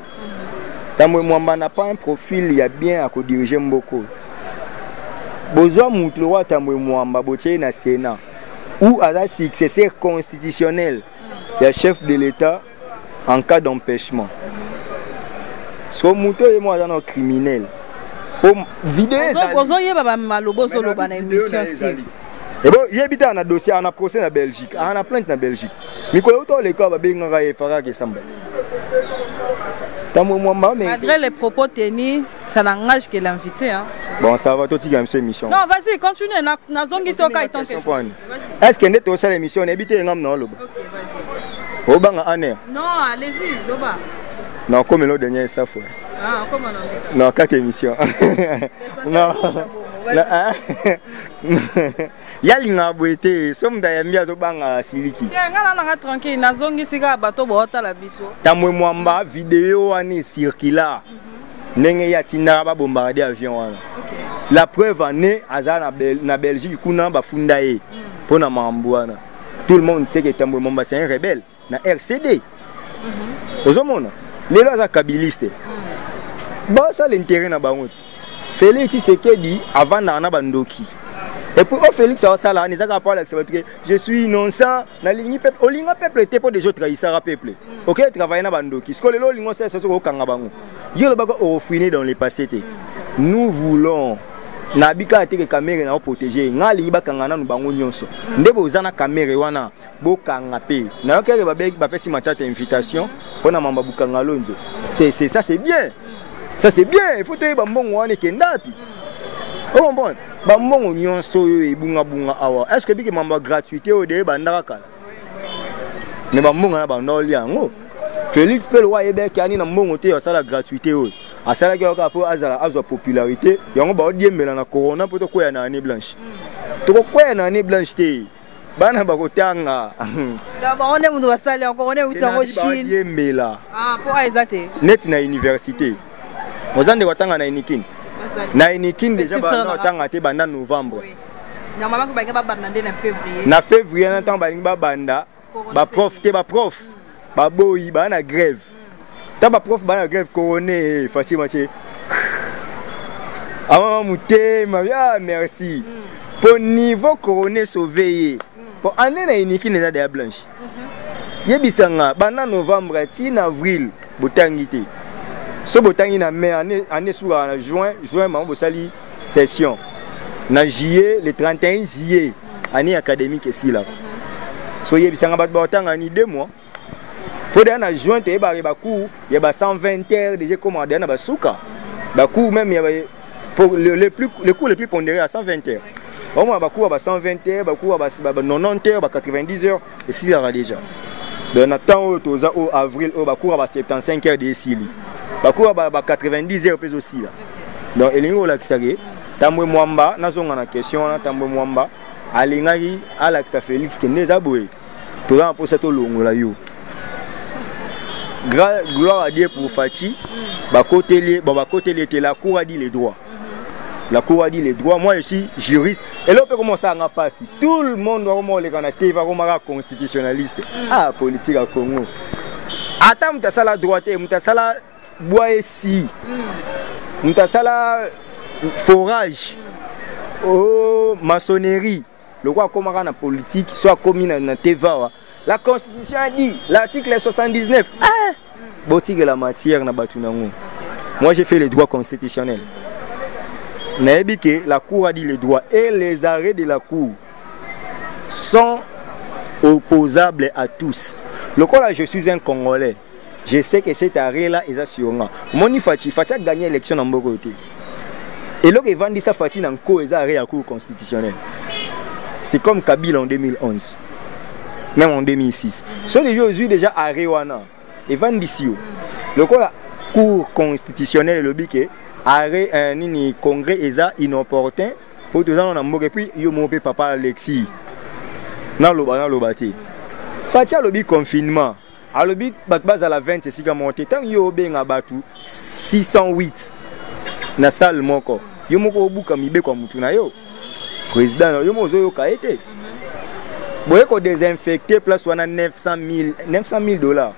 Tambwe Mwamba n'a pas un profil, il y a bien à diriger Mboko. Besoin de roi Tambwe Mwamba, botier na Sénat, ou à la successeur constitutionnel, il y a chef de l'État en cas d'empêchement. Ce mouton est moi dans criminel. Pour vidéo et bon, il y a un dossier, on a procès en Belgique, on a plainte en Belgique. Mais quand on les cas, malgré les propos tenus, ça n'engage que l'invité. Bon, ça va tout de suite émission. Non, vas-y, continue. Est-ce qu'il y a une émission? Non, allez-y, Doba. Non, comme le dernier, ça faut. Ah, comment non, 4 émissions. Non. Il y a une boîte, somme d'ayambia zobanga siliki. Tranquille, nazongi siga bato bota la biso. Tambwe Mwamba vidéo ani circula. Nenge ya tina ba bombarder avion wana. La preuve en est azana na Belgique kuna ba fundaye pona mambo wana. Tout le monde sait que Tambwe Mwamba c'est un rebelle na RCD. Ozomona Les là, ça kabiliste. Bah, ça l'intérêt na bangot. Félix Tshisekedi avant na bandoki. Et pour Félix ça là, nous avons parlé avec je suis innocent. Na ligne peuple, au ligne peuple était pour des autres trahisseurs à peuple. OK, travailler na bandoki. Ce que les lois ligne c'est au kanga bango. Yo le bago au fini dans les passés. Nous voulons nabika ate caméra na protéger. Nga ligne ba kanga na nu bango nyonso. Ndebo zana caméra wana bo kanga pe. Na yo kere ba pesi matata invitation pour na mamba bukanga lonzo. C'est ça c'est bien. Ça c'est bien, il faut te dire bambongo wana kendapi. Oh bon, bambongo nyonso yo ebunga bunga awa. Est-ce que biki mamba gratuité o de bandaka kala? Mais bambongo na bandoli yango. Félix pe lwa ebe kani na mbongo te yo sala gratuité o. Asala ki yoka po azala azwa popularité, yango ba odiembela na corona poto koya na année blanche. To koya na année blanche te. Bana bakotanga. D'abord on est mundu basali encore on est usango Chine. Odiembela. Ah, pour ezate. Net na université. Ozande watanga na Inikin. Na Inikin déjà ba watanga te banda novembre. Normalement ko ba banda na février. Na février na temps ba banda ba prof te ba prof. Ba boyi ba na grève. Ta ba prof ba na grève coroné Fatima che. Ah mutema ya merci. Pour niveau coroné sauvé. Pour année na Inikin déjà de blanche. Yebisanga banda novembre ti na avril botangité. Ce botangi na mai année sur juin mambo sali session na juillet le 31 juillet année académique ici là so yebisanga bat botanga ni 2 mois pour na juin te ba cours il y a 120 heures déjà commandé na basuka ba cours même il y a pour le cours le plus pondéré à 120 heures au moins ba cours à 120 heures ba cours à 90 heures ba 90 heures et si là déjà dans le temps au avril au ba cours à 75 heures de sili bakoura ba 90 heures pèse aussi là. Donc elingo la kisage tamwe mwamba nazonga na question na tamwe mwamba alingaki Alexa Félix keneza boye. Tola pour cette longola yo. Gloire à Dieu pour Fachi, ba côté était la cour a dit les droits. La cour a dit les droits. Moi je suis juriste et là on peut commencer à passer. Tout le monde va comment les canadiens va comment constitutionnaliste. Ah politique à Congo. Attends mutasala droite mutasala bois ici, mutasala forage, oh maçonnerie, le quoi comme la politique, soit commis dans Teva. La Constitution a dit, l'article 79, boutique la matière na batunango. Moi j'ai fait les droits constitutionnels. La Cour a dit les droits et les arrêts de la Cour sont opposables à tous. Le quoi là je suis un Congolais. Je sais que cet arrêt-là est assurant. Moni Fachi a gagné l'élection dans mon côté. Et là, il vend ça Fachi dans le arrêt à cour constitutionnel. C'est comme Kabila en 2011. Même en 2006. Ce les gens déjà arrêt wana. Et vend d'ici. Le cour constitutionnel le bique arrêt ni congrès est inopportun. Pour tout ça on a moqué puis yo mon papa Alexis. Dans le bâti. Fachi a le confinement. À l'obit, base à la 20, c'est si que monté. Tant qu'il y a bien à battu 608 dans la salle, moko. Yo moko au bout comme il comme mutuna yo. Président, yo mozo yo kaete. Boye ko désinfecter place on a 900 000 dollars.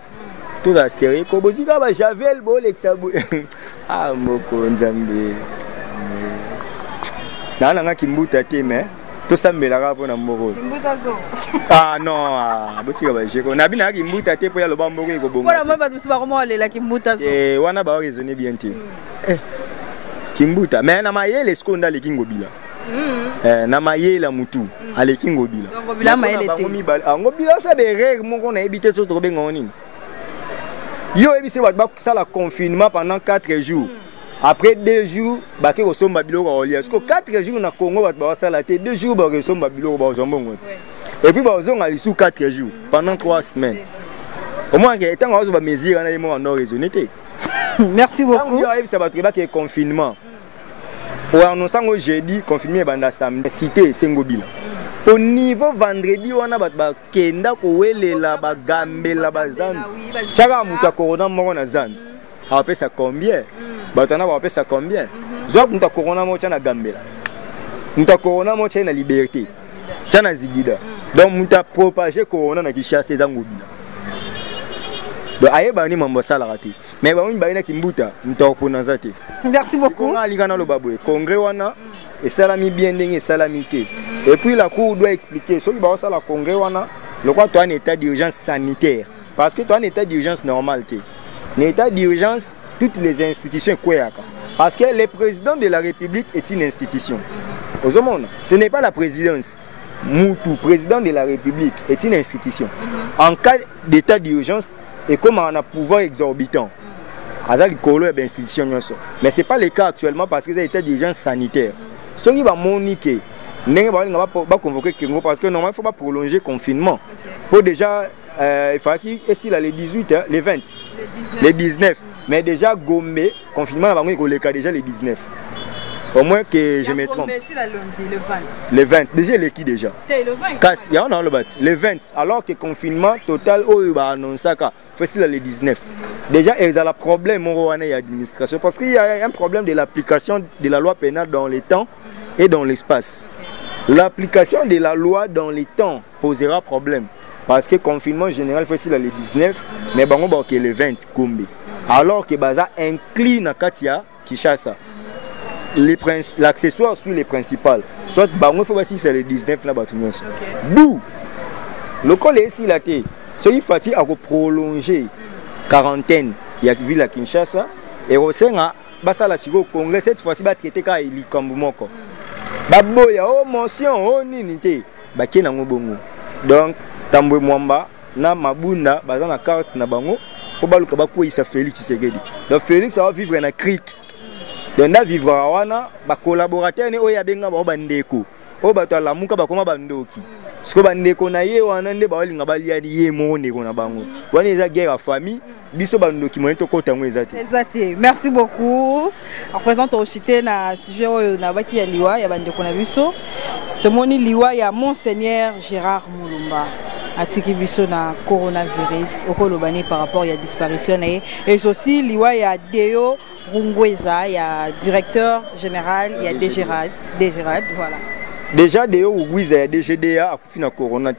Tout ça sérieux. Ko bozika ba javel bo l'exabo. Ah moko nzambe. Na nga kimbuta te mais tout ça me la pour na moko. Ah non, botika ba jeko. Na bina kimbuta te pour ya loba mboko ko bongo. Voilà moi ba tusi ba comment aller la kimbuta zo. Wana ba raisonner bien te. Kimbuta mais na mayele skonda le kingobila. Na mayele mutu ale kingobila. Ngobila mayele te. Ngobila ça be règle moko na habité so to benga oni. Yo ebisi wa ba sala confinement pendant 4 jours. Après 2 jours, bah que ressemble à Bilo Rolia. Parce que 4 jours na Congo, bah ça la tête 2 jours, bah ressemble à Bilo Rolia. Et puis bah on a sous 4 jours pendant 3 semaines. Au moins que tant on va mesure on a moins en raisonné. Merci beaucoup. Quand arrive ça va trouver qu'il y a confinement. Pour annoncer au jeudi confinement banda samedi cité Sengobila. Au niveau vendredi on a ba kenda ko welela ba gambela ba zan. Chaka muta corona mo na zan. Après ça combien? Batana va appeler ça combien? Zop muta corona mo na gambela. Muta corona mo na liberté. Tana zigida. Donc muta propager corona na Kinshasa za ngobila. donc ayebani mambo sala raté mais ba mibali kimbuta mtopona zate. Merci beaucoup. On a ligana lo babwe congrès wana et salami bien ndenge salami te. Et puis la cour doit expliquer so ba sala congrès wana le quoi toi un état d'urgence sanitaire parce que toi un état d'urgence normal te. Un état d'urgence toutes les institutions quoi parce que le président de la République est une institution. Aux hommes, ce n'est pas la présidence. Moutou, président de la République, est une institution. En cas d'état d'urgence, et comme on a pouvoir exorbitant, institution. Mais ce n'est pas le cas actuellement parce que c'est un état d'urgence sanitaire. Ce qui va moniquer, il ne va pas convoquer parce que normalement il ne faut pas prolonger le confinement. Pour déjà, il faut qu'il y ait les 18, les 20, les 19. Mais déjà, Gombe, confinement, il y a déjà les 19. Au moins que je me trompe. Le 20. Déjà, il est qui déjà? Le 20. Le 20. Alors que le confinement total, il va annoncer le 19. Déjà, il y a un problème dans l'administration. Parce qu'il y a un problème de l'application de la loi pénale dans les temps et dans l'espace. L'application de la loi dans les temps posera problème. Parce que le confinement général fait le 19, mais il y a le 20. Alors que Baza incline à Katia Kishasa. L'accessoire suit les principales. Soit il faut voir si c'est le 19 là. D'où le col est ici là. Il faut prolonger quarantaine. Il y a ville à Kinshasa. Et au sein au Congrès, cette fois-ci, il va traiter comme il y a une motion, donc, Tambwe Mwamba, na Mabunda, baza na carte na bango, pour baluka bakou isa Félix Tshisekedi. Donc Félix va vivre na crique. Donc na vivre wana, ba collaborateur ne oya benga ba bandeko. O bato la muka ba koma bandoki. Siko bandeko na ye wana nde ba walinga balia ye mo ndeko na bango. Wana eza guerre à famille, biso bandoki mo to kota ngo ezate. Ezate. Merci beaucoup. À présent to cité na sujet oyo na baki ya liwa ya bandeko na biso. Tomoni liwa ya Monseigneur Gérard Mulumba. Atiki biso na coronavirus okolobani par rapport à la disparition et aussi liwa ya Deo Rungweza, il y a directeur général, il y a DGRAD, voilà. Déjà Deo Rungweza, il y a DGDA à Kufina Corona.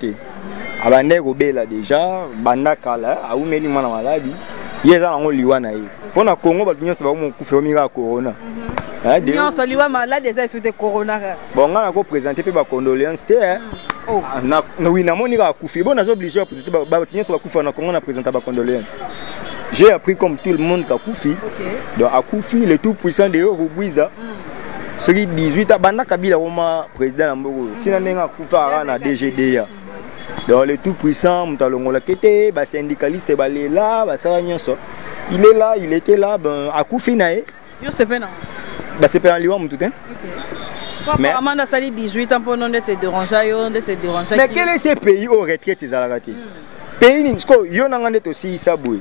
Abande Robela déjà, Banda Kala, a oumeli mana maladi. Yeza on liwa na ye. Pour na Congo ba tunyo ba mo kufa mira corona. Nous sommes liwa malade déjà sur corona. Bon on a ko présenter pe ba condoléances té. Oh, na oui na moni ka kufi. Bon na obligé à présenter ba tunyo ba kufa na Congo na présenter ba condoléances. J'ai appris comme tout le monde qu'à Koufi. Donc à Koufi, le tout puissant de Rugwiza. Celui 18 à Banda Kabila Roma président Ambogo. Sinon n'a Koufa na DGDA. Donc le tout puissant, Moutalongola Kete, ba syndicaliste ba là, ba ça nyonso. Il est là, il était là ben à Koufi nae. Yo c'est pas non. Ba c'est pas en liwa moutou hein. Mais Amanda Sali 18 ans pour non de se déranger, Mais quel est ce pays au retraite ces alagati? Pays ni sko yo nangande to si sabwe.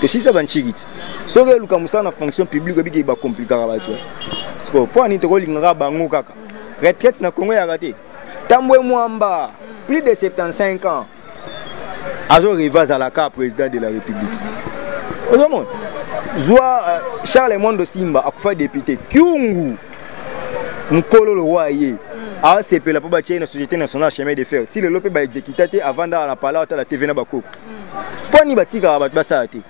To si sabanchigiti. So ke luka musana fonction publique bi ba compliquer ba tu. Sko po ani to ko linga bango kaka. Retraite na Congo ya raté. Tambwe Mwamba, plus de 75 ans. Azo Rivaz à la carte président de la République. Au monde. Zoa Charles Mondo Simba akufa député Kyungu. Nkolo le roi yé. ACP la pour bâtir une société nationale chemin de fer. Si le lopé va exécuter avant dans la parole à la TV na bako. Poni batika ba basate.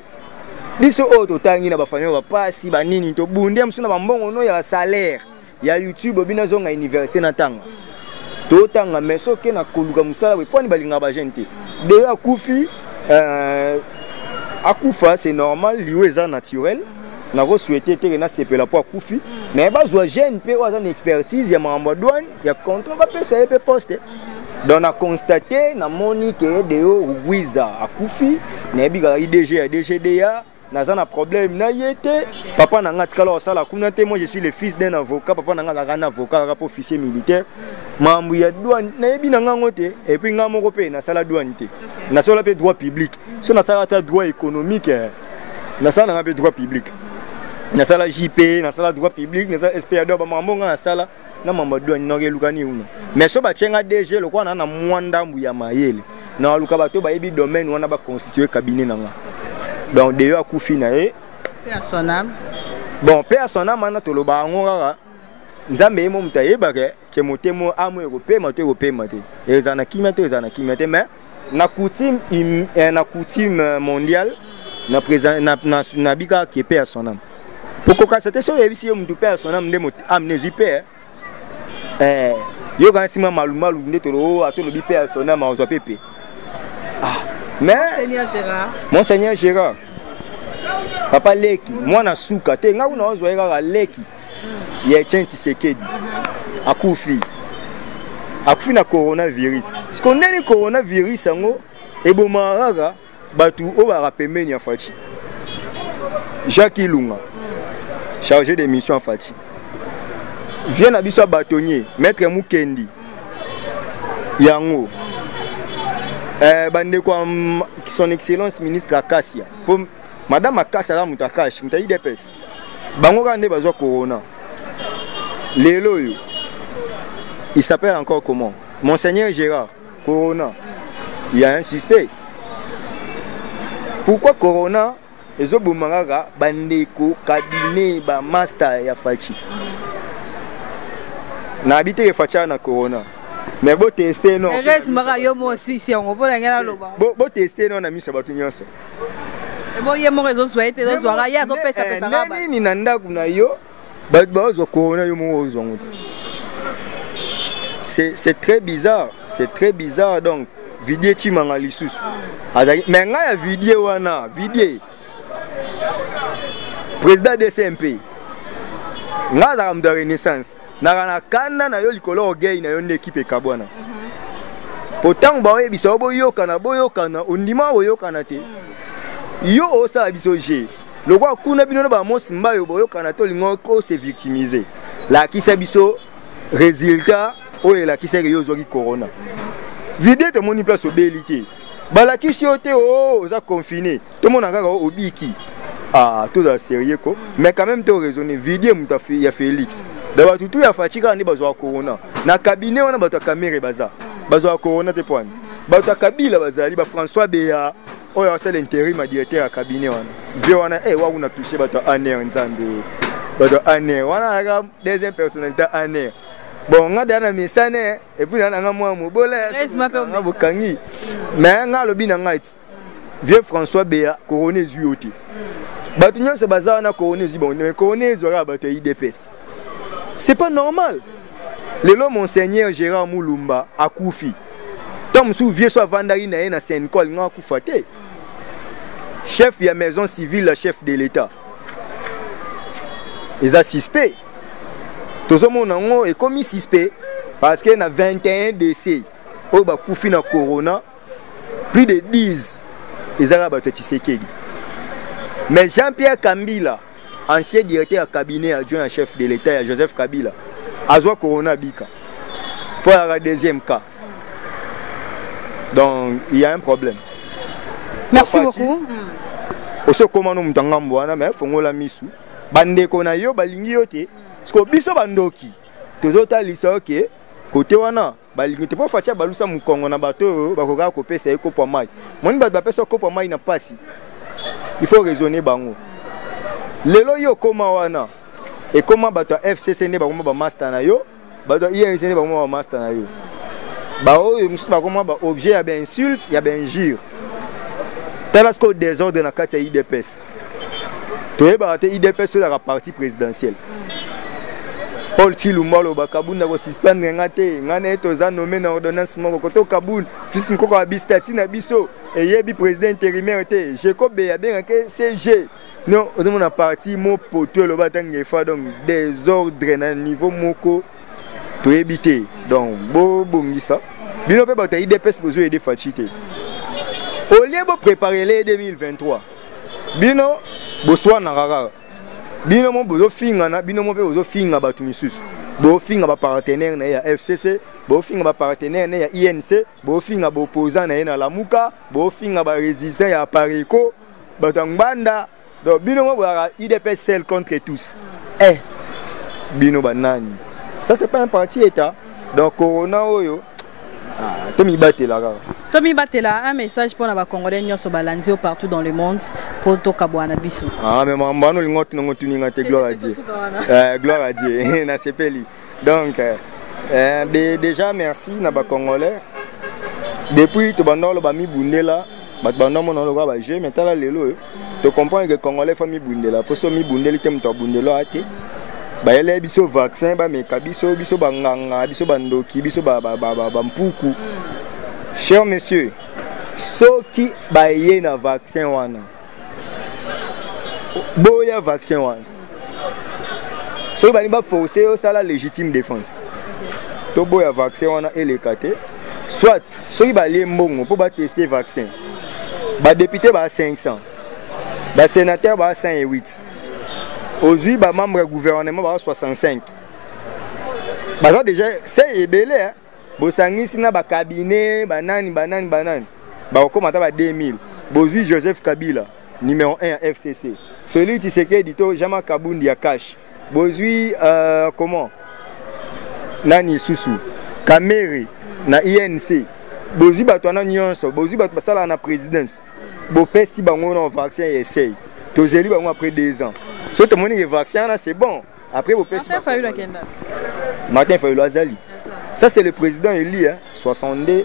Biso auto tangi na ba famille ba pasi ba nini to bunde msuna ba mbongo no ya salaire. Ya YouTube bina zonga université na tanga. To tanga meso ke na koluka musala we poni balinga ba gente. De akufi akufa c'est normal lié ça naturel. Na ko souhaiter te na CP la pour Koufi mais bazwa jeune pe oza une expertise ya mambo douane ya contrôle ba pesa pe poste donc na constater na Monique Deo Rugwiza a Koufi na biga IDG ya DGDA na za na problème na yete papa na ngati kala osala kuna te moi je suis le fils d'un avocat papa na ngaka un avocat rap officier militaire mambo ya douane na yebi na ngango te et puis ngamo ko pe na sala douane te na sala pe droit public so na sala ta droit économique na sala na pe droit public na sala JP na sala droit public na sala SPA2 ba mamonga na sala na mamadou nyoge lukani uno mais so ba chenga DG lokwa na mwanda mbu ya mayele na luka bato ba yebi domaine wana ba constituer cabinet nanga donc Deo akufi na e personnel bon personnel mana to lo ba ngora nzambe mo mutayeba ke motemo amo européen to européen te ezana kimete mais na coutume mondiale na bika qui paie à son âme. Pourquoi c'était ça ici on me paie à son âme de amnésie paie. Yo quand si maluma lunde to a to le paie à son âme on soit pépé. Mais Monseigneur Gérard Papa Leki moi na suka te nga una ozo ega Leki ya Tchenchi Sekedi akufi na coronavirus. Ce qu'on a le coronavirus ngo ebomaraga batu o ba rapemeni afati. Jacques Ilunga chargé de mission afati. Vient na biso bâtonnier maître Mukendi yango bande kwa son excellence ministre Akasia pour madame Akasia la mutakashi mutayi DPS bango kande bazwa corona lelo yo il s'appelle encore comment Monseigneur Gérard Corona. Il y a un suspect. Pourquoi Corona ezo bomanga bandeko cabinet ba master ya fachi na habité ya facha na Corona. Mais bo tester non. Reste mara yo mo aussi si on peut ngela loba. Bo tester non na misa batu nyonso. E bo ye mo rezo soite zo zwara ya zo pesa raba. Nani nanda kuna yo ba zo Corona yo mo zo ngoto. C'est très bizarre, donc vidéo ti manga lisusu. Mais nga ya vidéo wana, vidéo président de SMP. Nga za de renaissance. Na kana na yo likolo ogei na yo équipe kabwana. Pourtant ba we biso boyoka na ondima oyoka na te. Yo osa biso je. Lokwa kuna bino ba mosimba yo boyoka na to lingo ko se victimiser. La ki sa biso résultat oh et là qui sait que yo zoki corona. Vidéo te moni place obélité. Bala ki si ote oh za confiné. Tout le monde a obiki. Ah tout ça sérieux quoi. Mais quand même tu raisonner vidéo muta fait ya Félix. D'abord tout ya fatika ni bazwa corona. Na cabinet on a batwa caméra baza. Bazwa corona te point. Batwa Kabila bazali ba François Béa. Oh ya c'est l'intérim à directeur à cabinet wana. Vie wana wa una toucher batwa aner nzambe. Batwa aner wana ga deuxième personnalité aner. Bon, on a des amis et puis on a un mois de mais on a le bin vieux François Béa, coroné Zuyote. Batunion se bazar na coroné Zubon, mais coroné Zora bateau IDPS. C'est pas normal. Le long Monseigneur Gérard Moulumba a Koufi. Tom sou vieux soit Vandari na Senkol n'a Koufate. Chef de la maison civile, le chef de l'État. Ils ont suspect. Tout le monde est commis suspect parce qu'il y a 21 décès au Bakoufi na Corona, plus de 10 les Arabes Tshisekedi. Mais Jean-Pierre Kambila, ancien directeur cabinet adjoint à chef de l'État, Joseph Kabila, a joué Corona Bika pour le deuxième cas. Donc il y a un problème. Merci beaucoup. Aussi comment nous m'tangambouana mais faut la misu. Bande kona yo balingi yote. Parce que biso bandoki tozota lisa ok côté wana balingi te pas fatia balusa mukongo na bato bakoka kopesa eko po mai moni ba pesa ko po mai na pasi il faut raisonner bango lelo yo koma wana et comment bato FCC ne ba koma ba master na yo bato INC ne ba koma ba master na yo ba o musu ba koma ba objet ya ba insulte ya ba injure parce que désordre na kati ya IDPS to ba te IDPS la partie présidentielle. Paul Chilumba lo bakabunda ko suspendre ngate ngane toza nommé na ordonnance moko to kabun fils moko abistati na biso et yebi président intérimaire te Jacob ya bien que CG non on a parti mo poto lo batanga fa donc désordre na niveau moko to ebité donc bo bongisa bino pe bata IDPS besoin de fachité au lieu de préparer les 2023 bino boswa na rara bino mo bozo finga na bino mo pe bozo finga batu misusu bo finga ba partenaire na ya FCC bo finga ba partenaire na ya INC bo finga ba opposant na na Lamuka bo finga ba résistant ya Pareko batangbanda donc bino mo ba IDPS seul contre tous bino banani ça c'est pas un parti état donc corona oyo Tommy Batela. Tommy Batela, un message pour les Congolais qui sont balanzés partout dans le monde pour tout Kabouana Bissou. Ah, mais moi, je suis gloire à Dieu. Gloire à Dieu, na sepeli. Donc, déjà merci na ba Congolais. Depuis tout bandolo ba mi bundela, bato bandamo na loka ba jeu mais tala lelo to comprendre que congolais fa mi bundela po so mi bundeli te mto bundelo ate ba ele biso vaccin ba meka biso biso banganga biso bandoki biso ba mpuku. Cher monsieur, soki ba ye na vaccin wana boya vaccin wana soki bani ba forcer au sala légitime défense to boya vaccin wana elekate soit soki ba lie mbongo po ba tester vaccin ba député ba 500 ba sénateur ba 108 aujourd'hui ba membre gouvernement ba 65 baza déjà c'est ebele hein bosangisi na ba cabinet banani ba komata ba 2000 bozui Joseph Kabila numéro 1 à FCC Félix Tshisekedi to Jama Kabundi ya cash bozui comment nani susu Kamere na INC bozui bato na nyonso bozui bato basala na présidence bo pesi bango na vaccin essaye tozeli bango après 2 ans so to moni que vaccin là c'est bon après bo pesi Martin Fayulu azali ça c'est le président élu hein 62%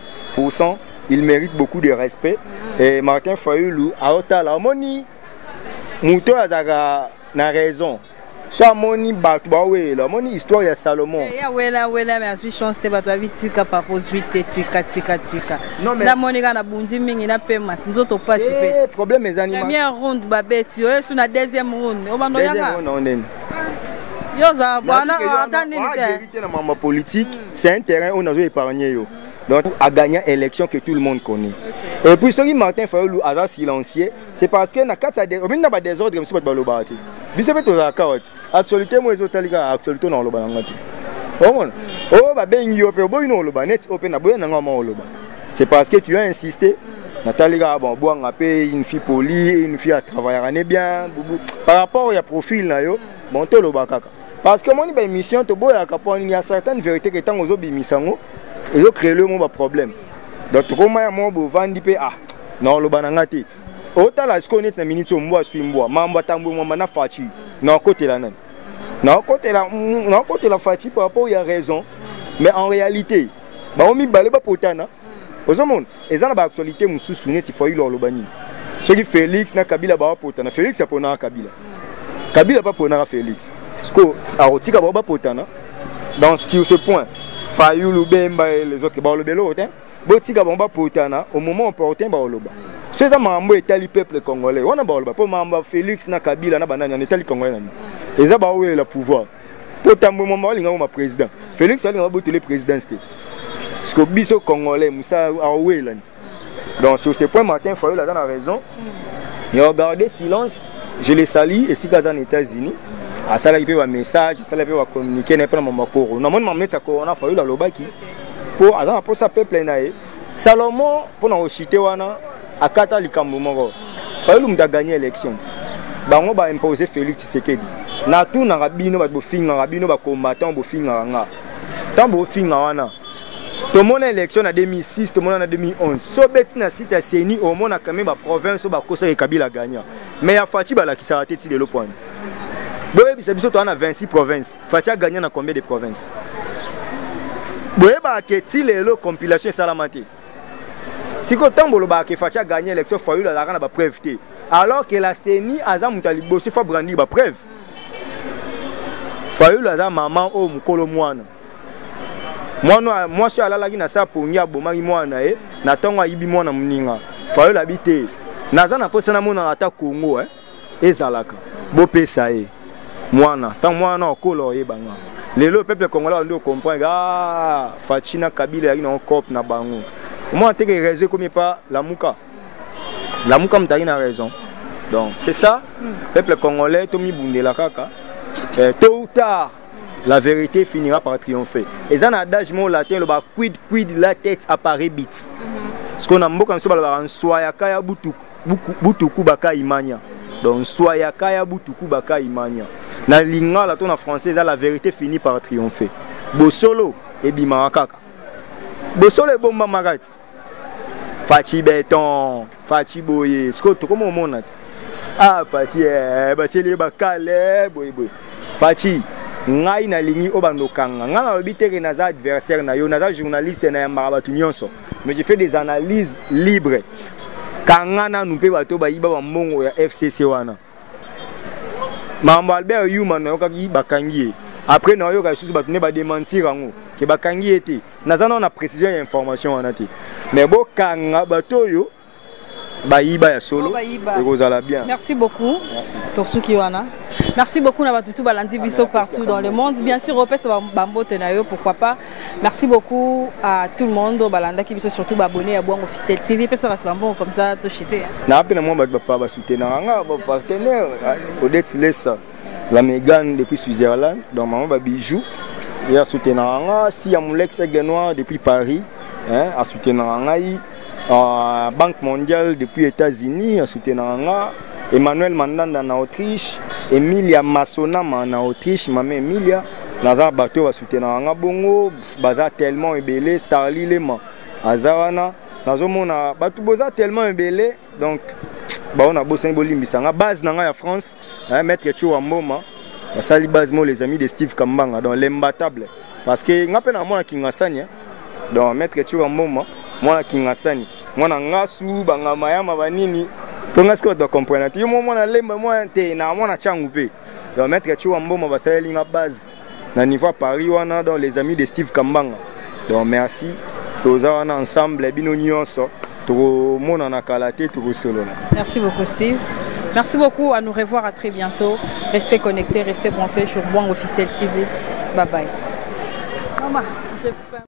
il mérite beaucoup de respect et Martin Fayulu a otala moni muto azaka na raison soit moni bato ba wela moni histoire ya Salomon ya wela mais asui chance te bato avitika papos 8 tika la moni kana bundi mingi na pema nzoto passe pe problème les animaux première round babeti yo sur la deuxième round o bando yanga yo za bwana atani ni na mama politique c'est un terrain où on a épargné yo donc à gagner élection que tout le monde connaît. Et puis ce qui Martin Fayulu a silencieux, c'est parce que na kata de on n'a pas des ordres comme si pas balobati. Bise fait aux accords. Actualité moi ezotalika actualité na loba ngati. Oh ba bengi yo pe boy no loba net open na boy na ngama loba. C'est parce que tu as insisté. Natalika bon boanga pe une fille polie, une fille à travailler bien par rapport au profil na yo, bon to loba kaka. Parce que moi ni ba émission to boy akaponi il y a certaines vérités que tant ozo bimisango ils ont créé le mon problème. Donc comment ya mo bo vandi pe ah non lo banangati. Autant la skonit na minute o mbo swimbo mamba tambo mamba na fachi. Non côté là nan. Non côté la fachi par rapport il y a raison. Mais en réalité, ba on mi balé ba potana. Ozomon, ezana ba actualité mususu neti foi lo bani. Ce qui Félix na Kabila ba potana. Félix a pona Kabila. Kabila pas pona Félix. Parce que a otika ba potana. Donc sur ce point Fayulu Bemba et les autres balobelo hein botika bomba potana au moment opportun ba oloba c'est ça mambo etali peuple congolais on a baloba pour mamba Félix na Kabila na banani etali congolais nani eza ba we le pouvoir potambo mamba linga ma président Félix ali nga botele présidence parce que biso congolais musa awela donc sur ce point Martin Fayulu a raison il a gardé silence je les salue et si gazan aux États-Unis à ça là il peut un message ça là il peut communiquer n'importe comment coro na mon mettre ça corona Fayulu lobaki pour ça peuple nae Salomon pour na ochité wana akata likambo moko Fayulu mta gagner élection bango ba imposer Félix Tshisekedi na tout na rabino ba bofinga rabino ba combattant bofinga nga tambo finga wana to mona élection en 2006 to mona en 2011 so beti na site ya Seni au mona quand même ba province ba kosa e Kabila gagnant mais ya Fati ba la ki sa tete de l'opon. Boye biso to na 26 provinces. Fati a gagné dans combien de provinces? Boye ba ke ti lelo compilation salamate. Si ko tambolo ba ke Fati a gagné l'élection Fayulu la na ba preuve té. Alors que la CENI aza mutali bosi fa brandi ba preuve. Fayulu aza maman o mukolo mwana. Moi je suis allé na sa pongia bomaki mwana na tongo ayibi mwana muninga. Fayulu habité. Naza na posa na mona ata Congo ezalaka. Bo pesa mwana tant mwana okolo yebanga lelo peuple congolais ndio comprendre ah Fatina Kabila yaki na cop na bango moi te que raison comme pas la muka mtaki na raison donc c'est ça peuple congolais to mi bundela kaka tôt ou tard la vérité finira par triompher et ça na adage mo latin le ba quid la tête apparaît bit parce qu'on a mboka nso ba en soya kaya butuku baka imanya donc soya kaya butuku baka imanya na lingala to na français la vérité finit par triompher bosolo et bimakaka bosolo e bomba magati Fati béton Fati boye ce que to comme monat ah Fati bateli bakale boye Fati ngai na lingi obandokanga nga na biteke na za adversaire na yo na za journaliste na yamba batu nyonso mais je fais des analyses libres kangana nous pe bato ba yiba ba mbongo ya FCC wana mambo Albert Yuma na yoka ki bakangi après na yoka susu bato ne ba démentir ngo ke bakangi ete nazana na précision ya information wana te mais bo kanga bato yo ba yiba ya solo et rozala bien. Merci beaucoup. Merci. Torsuki wana. Merci beaucoup na batutu balandi biso partout dans le monde. Bien sûr Opes bambo tenayo pourquoi pas. Merci beaucoup à tout le monde balanda qui biso surtout abonné à Bouang Officiel TV pesa bas bambo comme ça to chité. Na pe na moi ba pa ba soutenir nga ba partenaire Odette Lessa la Mégane depuis Switzerland dans maman ba bijou et à soutenir nga si ya Molex Noir depuis Paris hein à soutenir nga Banque mondiale depuis les États-Unis, à soutenir Emmanuel Mandanda en Autriche, Emilia Massona en Autriche, maman Emilia, Nazar Bateau à soutenir Bongo, Baza tellement ébélé, Starly Lema, Azawana, Nazomona, Batou Boza tellement ébélé, donc on a bossé Bolimbisanga, base dans France, mettre Chou Mboma, sali base les amis de Steve Kambanga, dans l'imbattable, parce que n'a pas na moi qui ngasani, donc mettre Chou Mboma. Moi qui ngasani moi na ngasu banga mayama banini to ngasko do comprendre yo moi na lemba moi te na moi na changu pe donc mettre Chua Mboma basali nga base na niveau Paris wana dans les amis de Steve Kambanga donc merci toza wana ensemble bino nyonso to mona na kalate to solo. Merci beaucoup Steve. Merci beaucoup, à nous revoir à très bientôt. Restez connectés, restez branchés sur Bouang Officiel TV. Bye bye. Maman, j'ai faim.